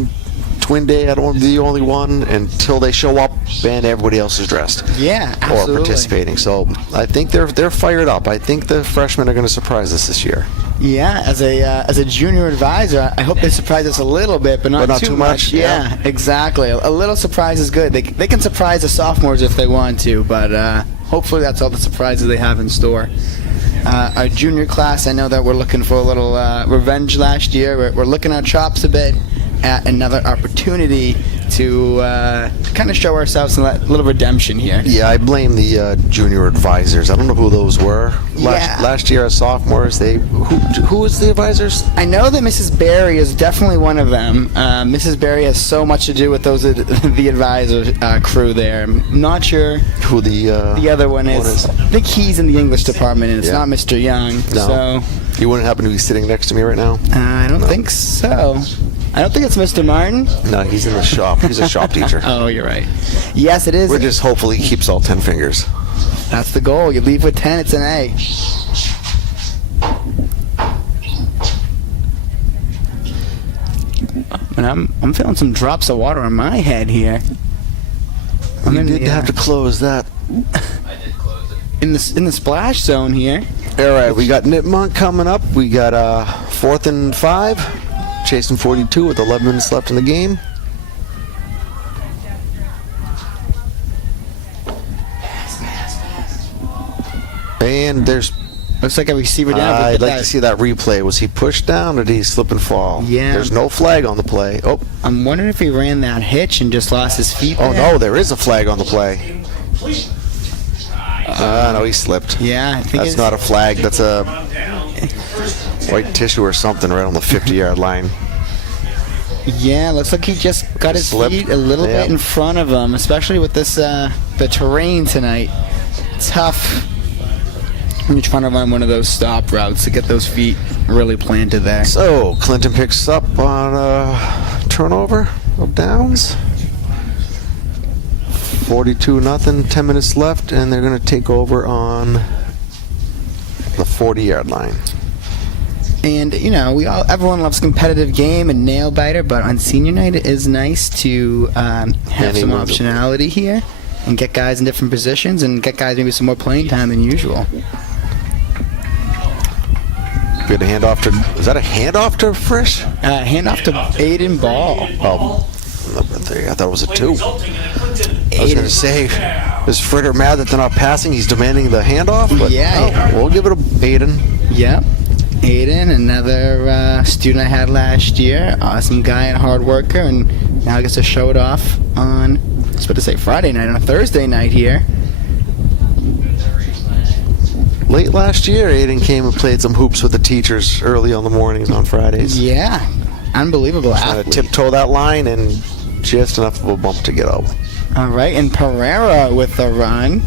Twin Day. I don't want to be the only one until they show up and everybody else is dressed. Yeah, Or absolutely. participating. So I think they're fired up. I think the freshmen are going to surprise us this year. Yeah, as a junior advisor, I hope they surprise us a little bit, but not too much. Yeah, exactly. A little surprise is good. They can surprise the sophomores if they want to, but hopefully that's all the surprises they have in store. Our junior class, I know that we're looking for a little revenge last year. We're licking our chops a bit at another opportunity to kind of show ourselves a little redemption here. Yeah, I blame the junior advisors. I don't know who those were. Last year as sophomores, who was the advisors? I know that Mrs. Barry is definitely one of them. Mrs. Barry has so much to do with the advisor crew there. I'm not sure Who the other one is. I think he's in the English department, and it's not Mr. Young. No. So You wouldn't happen to be sitting next to me right now? I don't think so. I don't think it's Mr. Martin. No, he's in the shop. He's a shop teacher. Oh, you're right. Yes, it is. We're just hopefully he keeps all 10 fingers. That's the goal. You leave with 10, it's an A. And I'm feeling some drops of water on my head here. You did have to close that. I did close it. In the splash zone here. All right, we got Nipmuc coming up. We got 4th and 5. Chasing 42 with 11 minutes left in the game. And there's... Looks like a receiver down. I'd like to see that replay. Was he pushed down or did he slip and fall? Yeah. There's no flag on the play. Oh. I'm wondering if he ran that hitch and just lost his feet. Oh, there. no, there is a flag on the play. No, he slipped. Yeah, I think That's not a flag. That's a white tissue or something right on the 50-yard line. Yeah, looks like he just got his feet a little bit in front of him, especially with this the terrain tonight. Tough when you're trying to run one of those stop routes to get those feet really planted there. So, Clinton picks up on a turnover of downs. 42-0, 10 minutes left, and they're going to take over on the 40-yard line. And you know, everyone loves competitive game and nail biter, but on senior night it is nice to have some optionality here and get guys in different positions and get guys maybe some more playing time than usual. Good handoff to... Is that a handoff to Frisch? Handoff to Aiden Ball. Oh, number 3. I thought it was a 2. I was going to say, is Fritter mad that they're not passing? He's demanding the handoff? But Yeah. We'll give it to Aiden. Yep. Aiden, another student I had last year. Awesome guy and hard worker, and now gets to show it off on, I was about to say Friday night, on a Thursday night here. Late last year, Aiden came and played some hoops with the teachers early on the mornings on Fridays. Yeah. Unbelievable Trying to athlete. tiptoe that line and just enough of a bump to get out. All right, and Pereira with the run.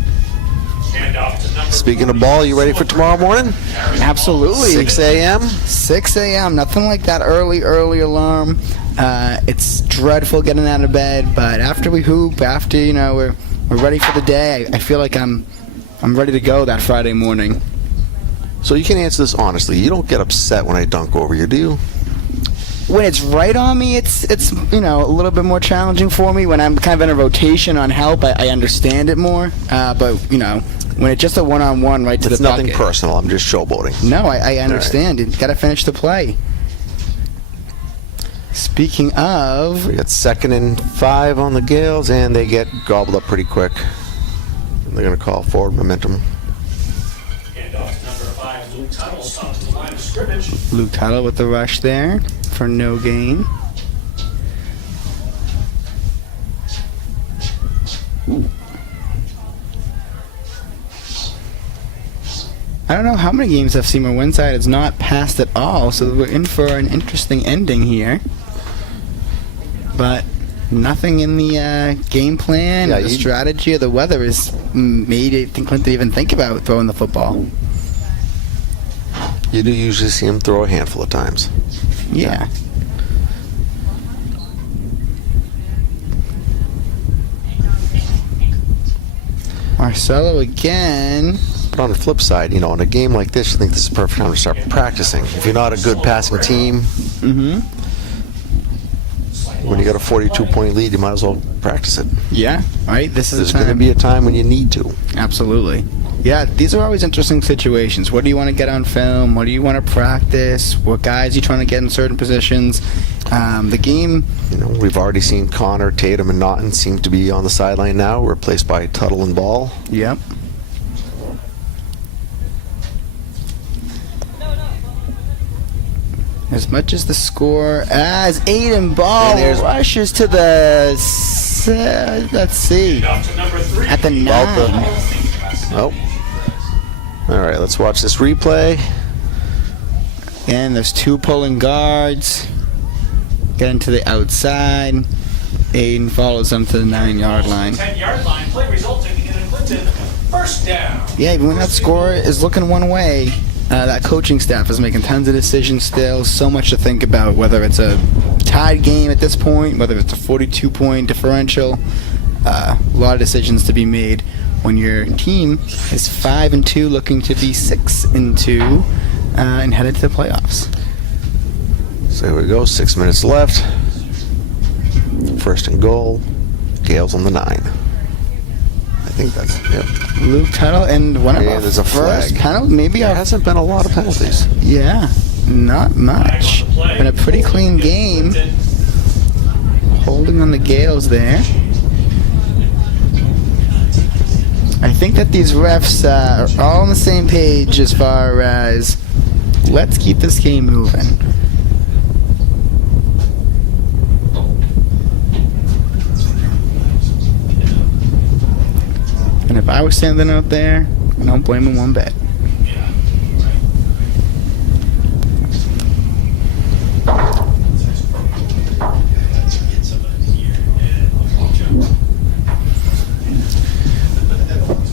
Speaking of ball, you ready for tomorrow morning? Absolutely. 6 a.m.? 6 a.m. Nothing like that early alarm. It's dreadful getting out of bed, but after we hoop, after we're ready for the day, I feel like I'm ready to go that Friday morning. So you can answer this honestly. You don't get upset when I dunk over you, do you? When it's right on me, it's a little bit more challenging for me. When I'm kind of in a rotation on help, I understand it more. But when it's just a one-on-one right to the It's nothing bucket. personal. I'm just showboating. No, I understand. You got to finish the play. Speaking of, We got 2nd and 5 on the Gales, and they get gobbled up pretty quick. They're going to call forward momentum. Handoff to number 5, Luke Tuttle, up to the line of scrimmage. Luke Tuttle with the rush there for no gain. I don't know how many games have Seymour Winside has not passed at all, so we're in for an interesting ending here. But nothing in the game plan, Yeah, or the strategy, or the weather has made Clinton even think about throwing the football. You do usually see him throw a handful of times. Yeah. Marcelo again. But on the flip side, in a game like this, you think this is the perfect time to start practicing. If you're not a good passing team, when you got a 42-point lead, you might as well practice it. Yeah, right. This is There's the time. going to be a time when you need to. Absolutely. Yeah, these are always interesting situations. What do you want to get on film? What do you want to practice? What guys are you trying to get in certain positions? The game. We've already seen Connor, Tatum, and Naughton seem to be on the sideline now, replaced by Tuttle and Ball. Yep. as much as the score as Aiden Ball And there's- rushes to the, let's see, at the 9. Oh. All right, let's watch this replay. And there's 2 pulling guards. Getting to the outside. Aiden follows them to the 9-yard line. 10-yard line, play resulting in a Clinton first down. Yeah, even when that score is looking one way, that coaching staff is making tons of decisions still. So much to think about, whether it's a tied game at this point, whether it's a 42-point differential. A lot of decisions to be made when your team is 5-2, looking to be 6-2, and headed to the playoffs. So here we go, 6 minutes left. First and goal. Gales on the 9. I think that's, yep. Luke Tuttle and one of Yeah, our there's a first flag. penalty, maybe There our hasn't been a lot of penalties. yeah, not much. Been a pretty clean game. Holding on the Gales there. I think that these refs are all on the same page as far as let's keep this game moving. And if I was standing out there, I don't blame him one bit.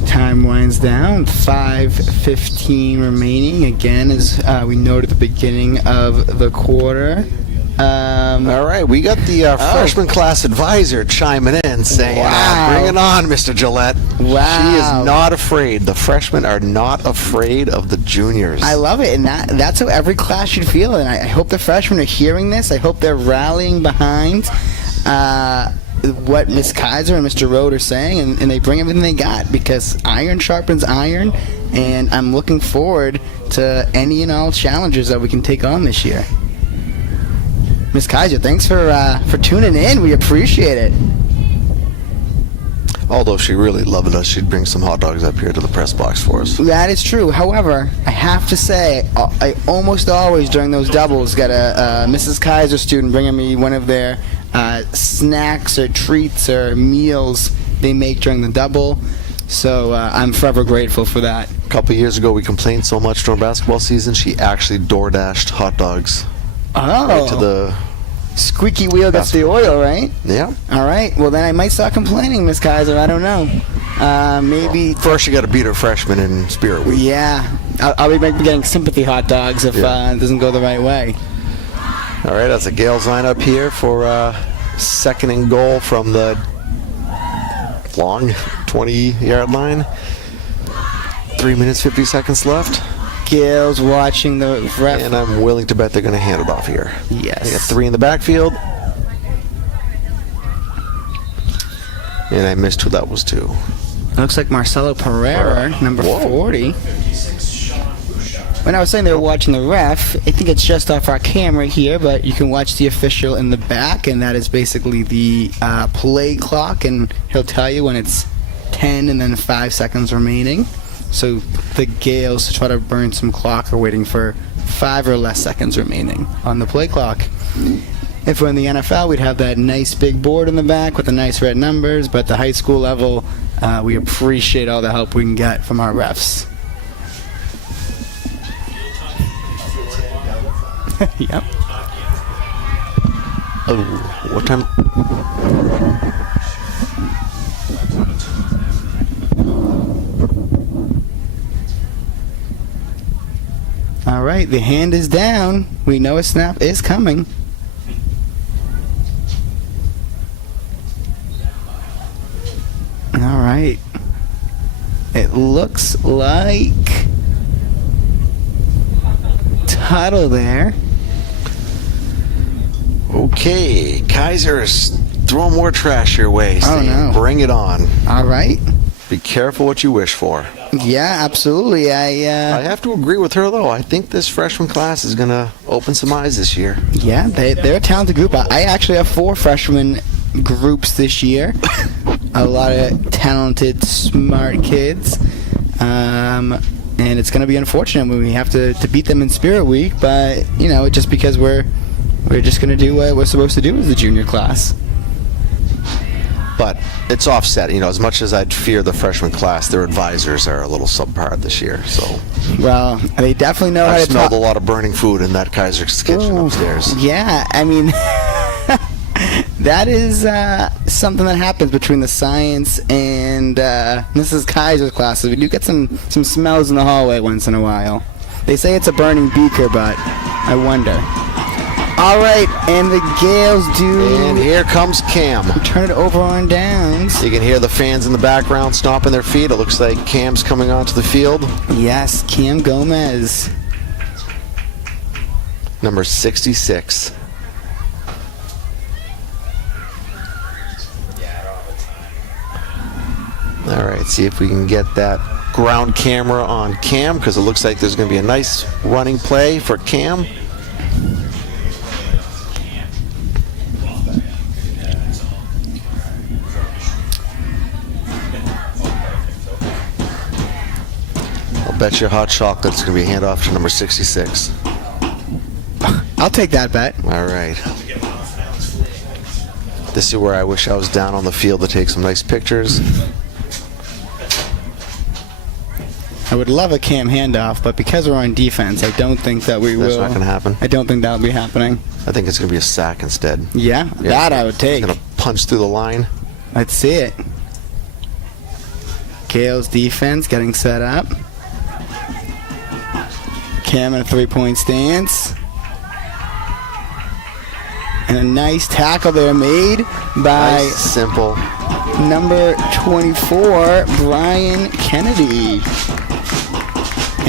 Time winds down. 5:15 remaining. Again, as we noted at the beginning of the quarter. All right, we got the freshman class advisor chiming in saying, Wow. bring it on, Mr. Gillette. Wow. She is not afraid. The freshmen are not afraid of the juniors. I love it, and that's how every class should feel. And I hope the freshmen are hearing this. I hope they're rallying behind what Miss Kaiser and Mr. Rode are saying, and they bring everything they got, because iron sharpens iron, and I'm looking forward to any and all challenges that we can take on this year. Miss Kaiser, thanks for tuning in. We appreciate it. Although she really loved us, she'd bring some hot dogs up here to the press box for us. That is true. However, I have to say, I almost always during those doubles get a Mrs. Kaiser student bringing me one of their snacks or treats or meals they make during the double. So I'm forever grateful for that. A couple years ago, we complained so much during basketball season, she actually door-dashed hot dogs right to the... Squeaky wheel gets the oil, right? Yeah. All right. Well, then I might start complaining, Miss Kaiser. I don't know. Maybe. First, you got to beat her freshman in Spirit Week. Yeah. I'll be maybe getting sympathy hot dogs if it doesn't go the right way. All right, that's a Gales lineup here for second and goal from the long 20-yard line. 3 minutes, 50 seconds left. Gales watching the ref. And I'm willing to bet they're going to hand it off here. Yes. They got 3 in the backfield. And I missed who that was to. Looks like Marcelo Pereira, number 40. When I was saying they were watching the ref, I think it's just off our camera here, but you can watch the official in the back, and that is basically the play clock, and he'll tell you when it's 10 and then 5 seconds remaining. So the Gales, to try to burn some clock, are waiting for 5 or less seconds remaining on the play clock. If we're in the NFL, we'd have that nice big board in the back with the nice red numbers, but at the high school level, we appreciate all the help we can get from our refs. Yep. Oh, what time? All right, the hand is down. We know a snap is coming. All right. It looks like Tuttle there. Okay, Kaiser's throwing more trash your way. Oh, no. Bring it on. All right. Be careful what you wish for. Yeah, absolutely. I have to agree with her, though. I think this freshman class is going to open some eyes this year. Yeah, they're a talented group. I actually have 4 freshman groups this year. A lot of talented, smart kids. and it's going to be unfortunate when we have to beat them in Spirit Week. But just because we're just going to do what we're supposed to do as the junior class. But it's offset. As much as I'd fear the freshman class, their advisors are a little subpar this year. So, well, they definitely know how I to smelled a lot of burning food in that Kaiser's kitchen upstairs. Yeah, I mean, that is something that happens between the science and Mrs. Kaiser's classes. We do get some smells in the hallway once in a while. They say it's a burning beaker, but I wonder. All right, and the Gales do. And here comes Cam. Turn it over on downs. You can hear the fans in the background stomping their feet. It looks like Cam's coming onto the field. Yes, Cam Gomez. Number 66. All right, see if we can get that ground camera on Cam, because it looks like there's going to be a nice running play for Cam. Bet your hot chocolate's going to be a handoff to number 66. I'll take that bet. All right. This is where I wish I was down on the field to take some nice pictures. I would love a Cam handoff, but because we're on defense, I don't think that we will. That's not going to happen. I don't think that'll be happening. I think it's going to be a sack instead. Yeah, that I would take. Going to punch through the line. Let's see it. Gales defense getting set up. Cam in a three-point stance. And a nice tackle there made by nice, simple. Number 24, Brian Kennedy.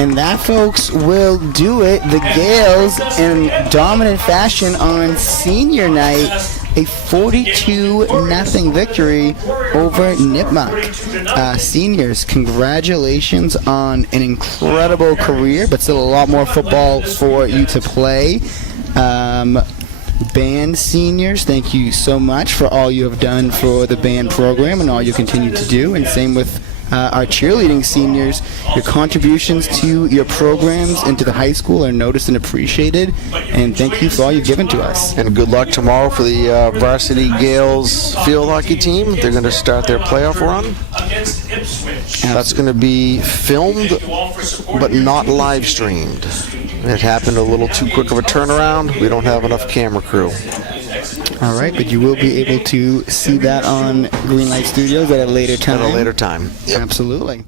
And that, folks, will do it. The Gales in dominant fashion on senior night. A 42-0 victory over Nipmuc. Seniors, congratulations on an incredible career, but still a lot more football for you to play. Band seniors, thank you so much for all you have done for the band program and all you continue to do. And same with our cheerleading seniors. Your contributions to your programs and to the high school are noticed and appreciated. And thank you for all you've given to us. And good luck tomorrow for the varsity Gales field hockey team. They're going to start their playoff run. That's going to be filmed, but not live streamed. It happened a little too quick of a turnaround. We don't have enough camera crew. All right, but you will be able to see that on Greenlight Studios at a later time. At a later time. Yep. Absolutely.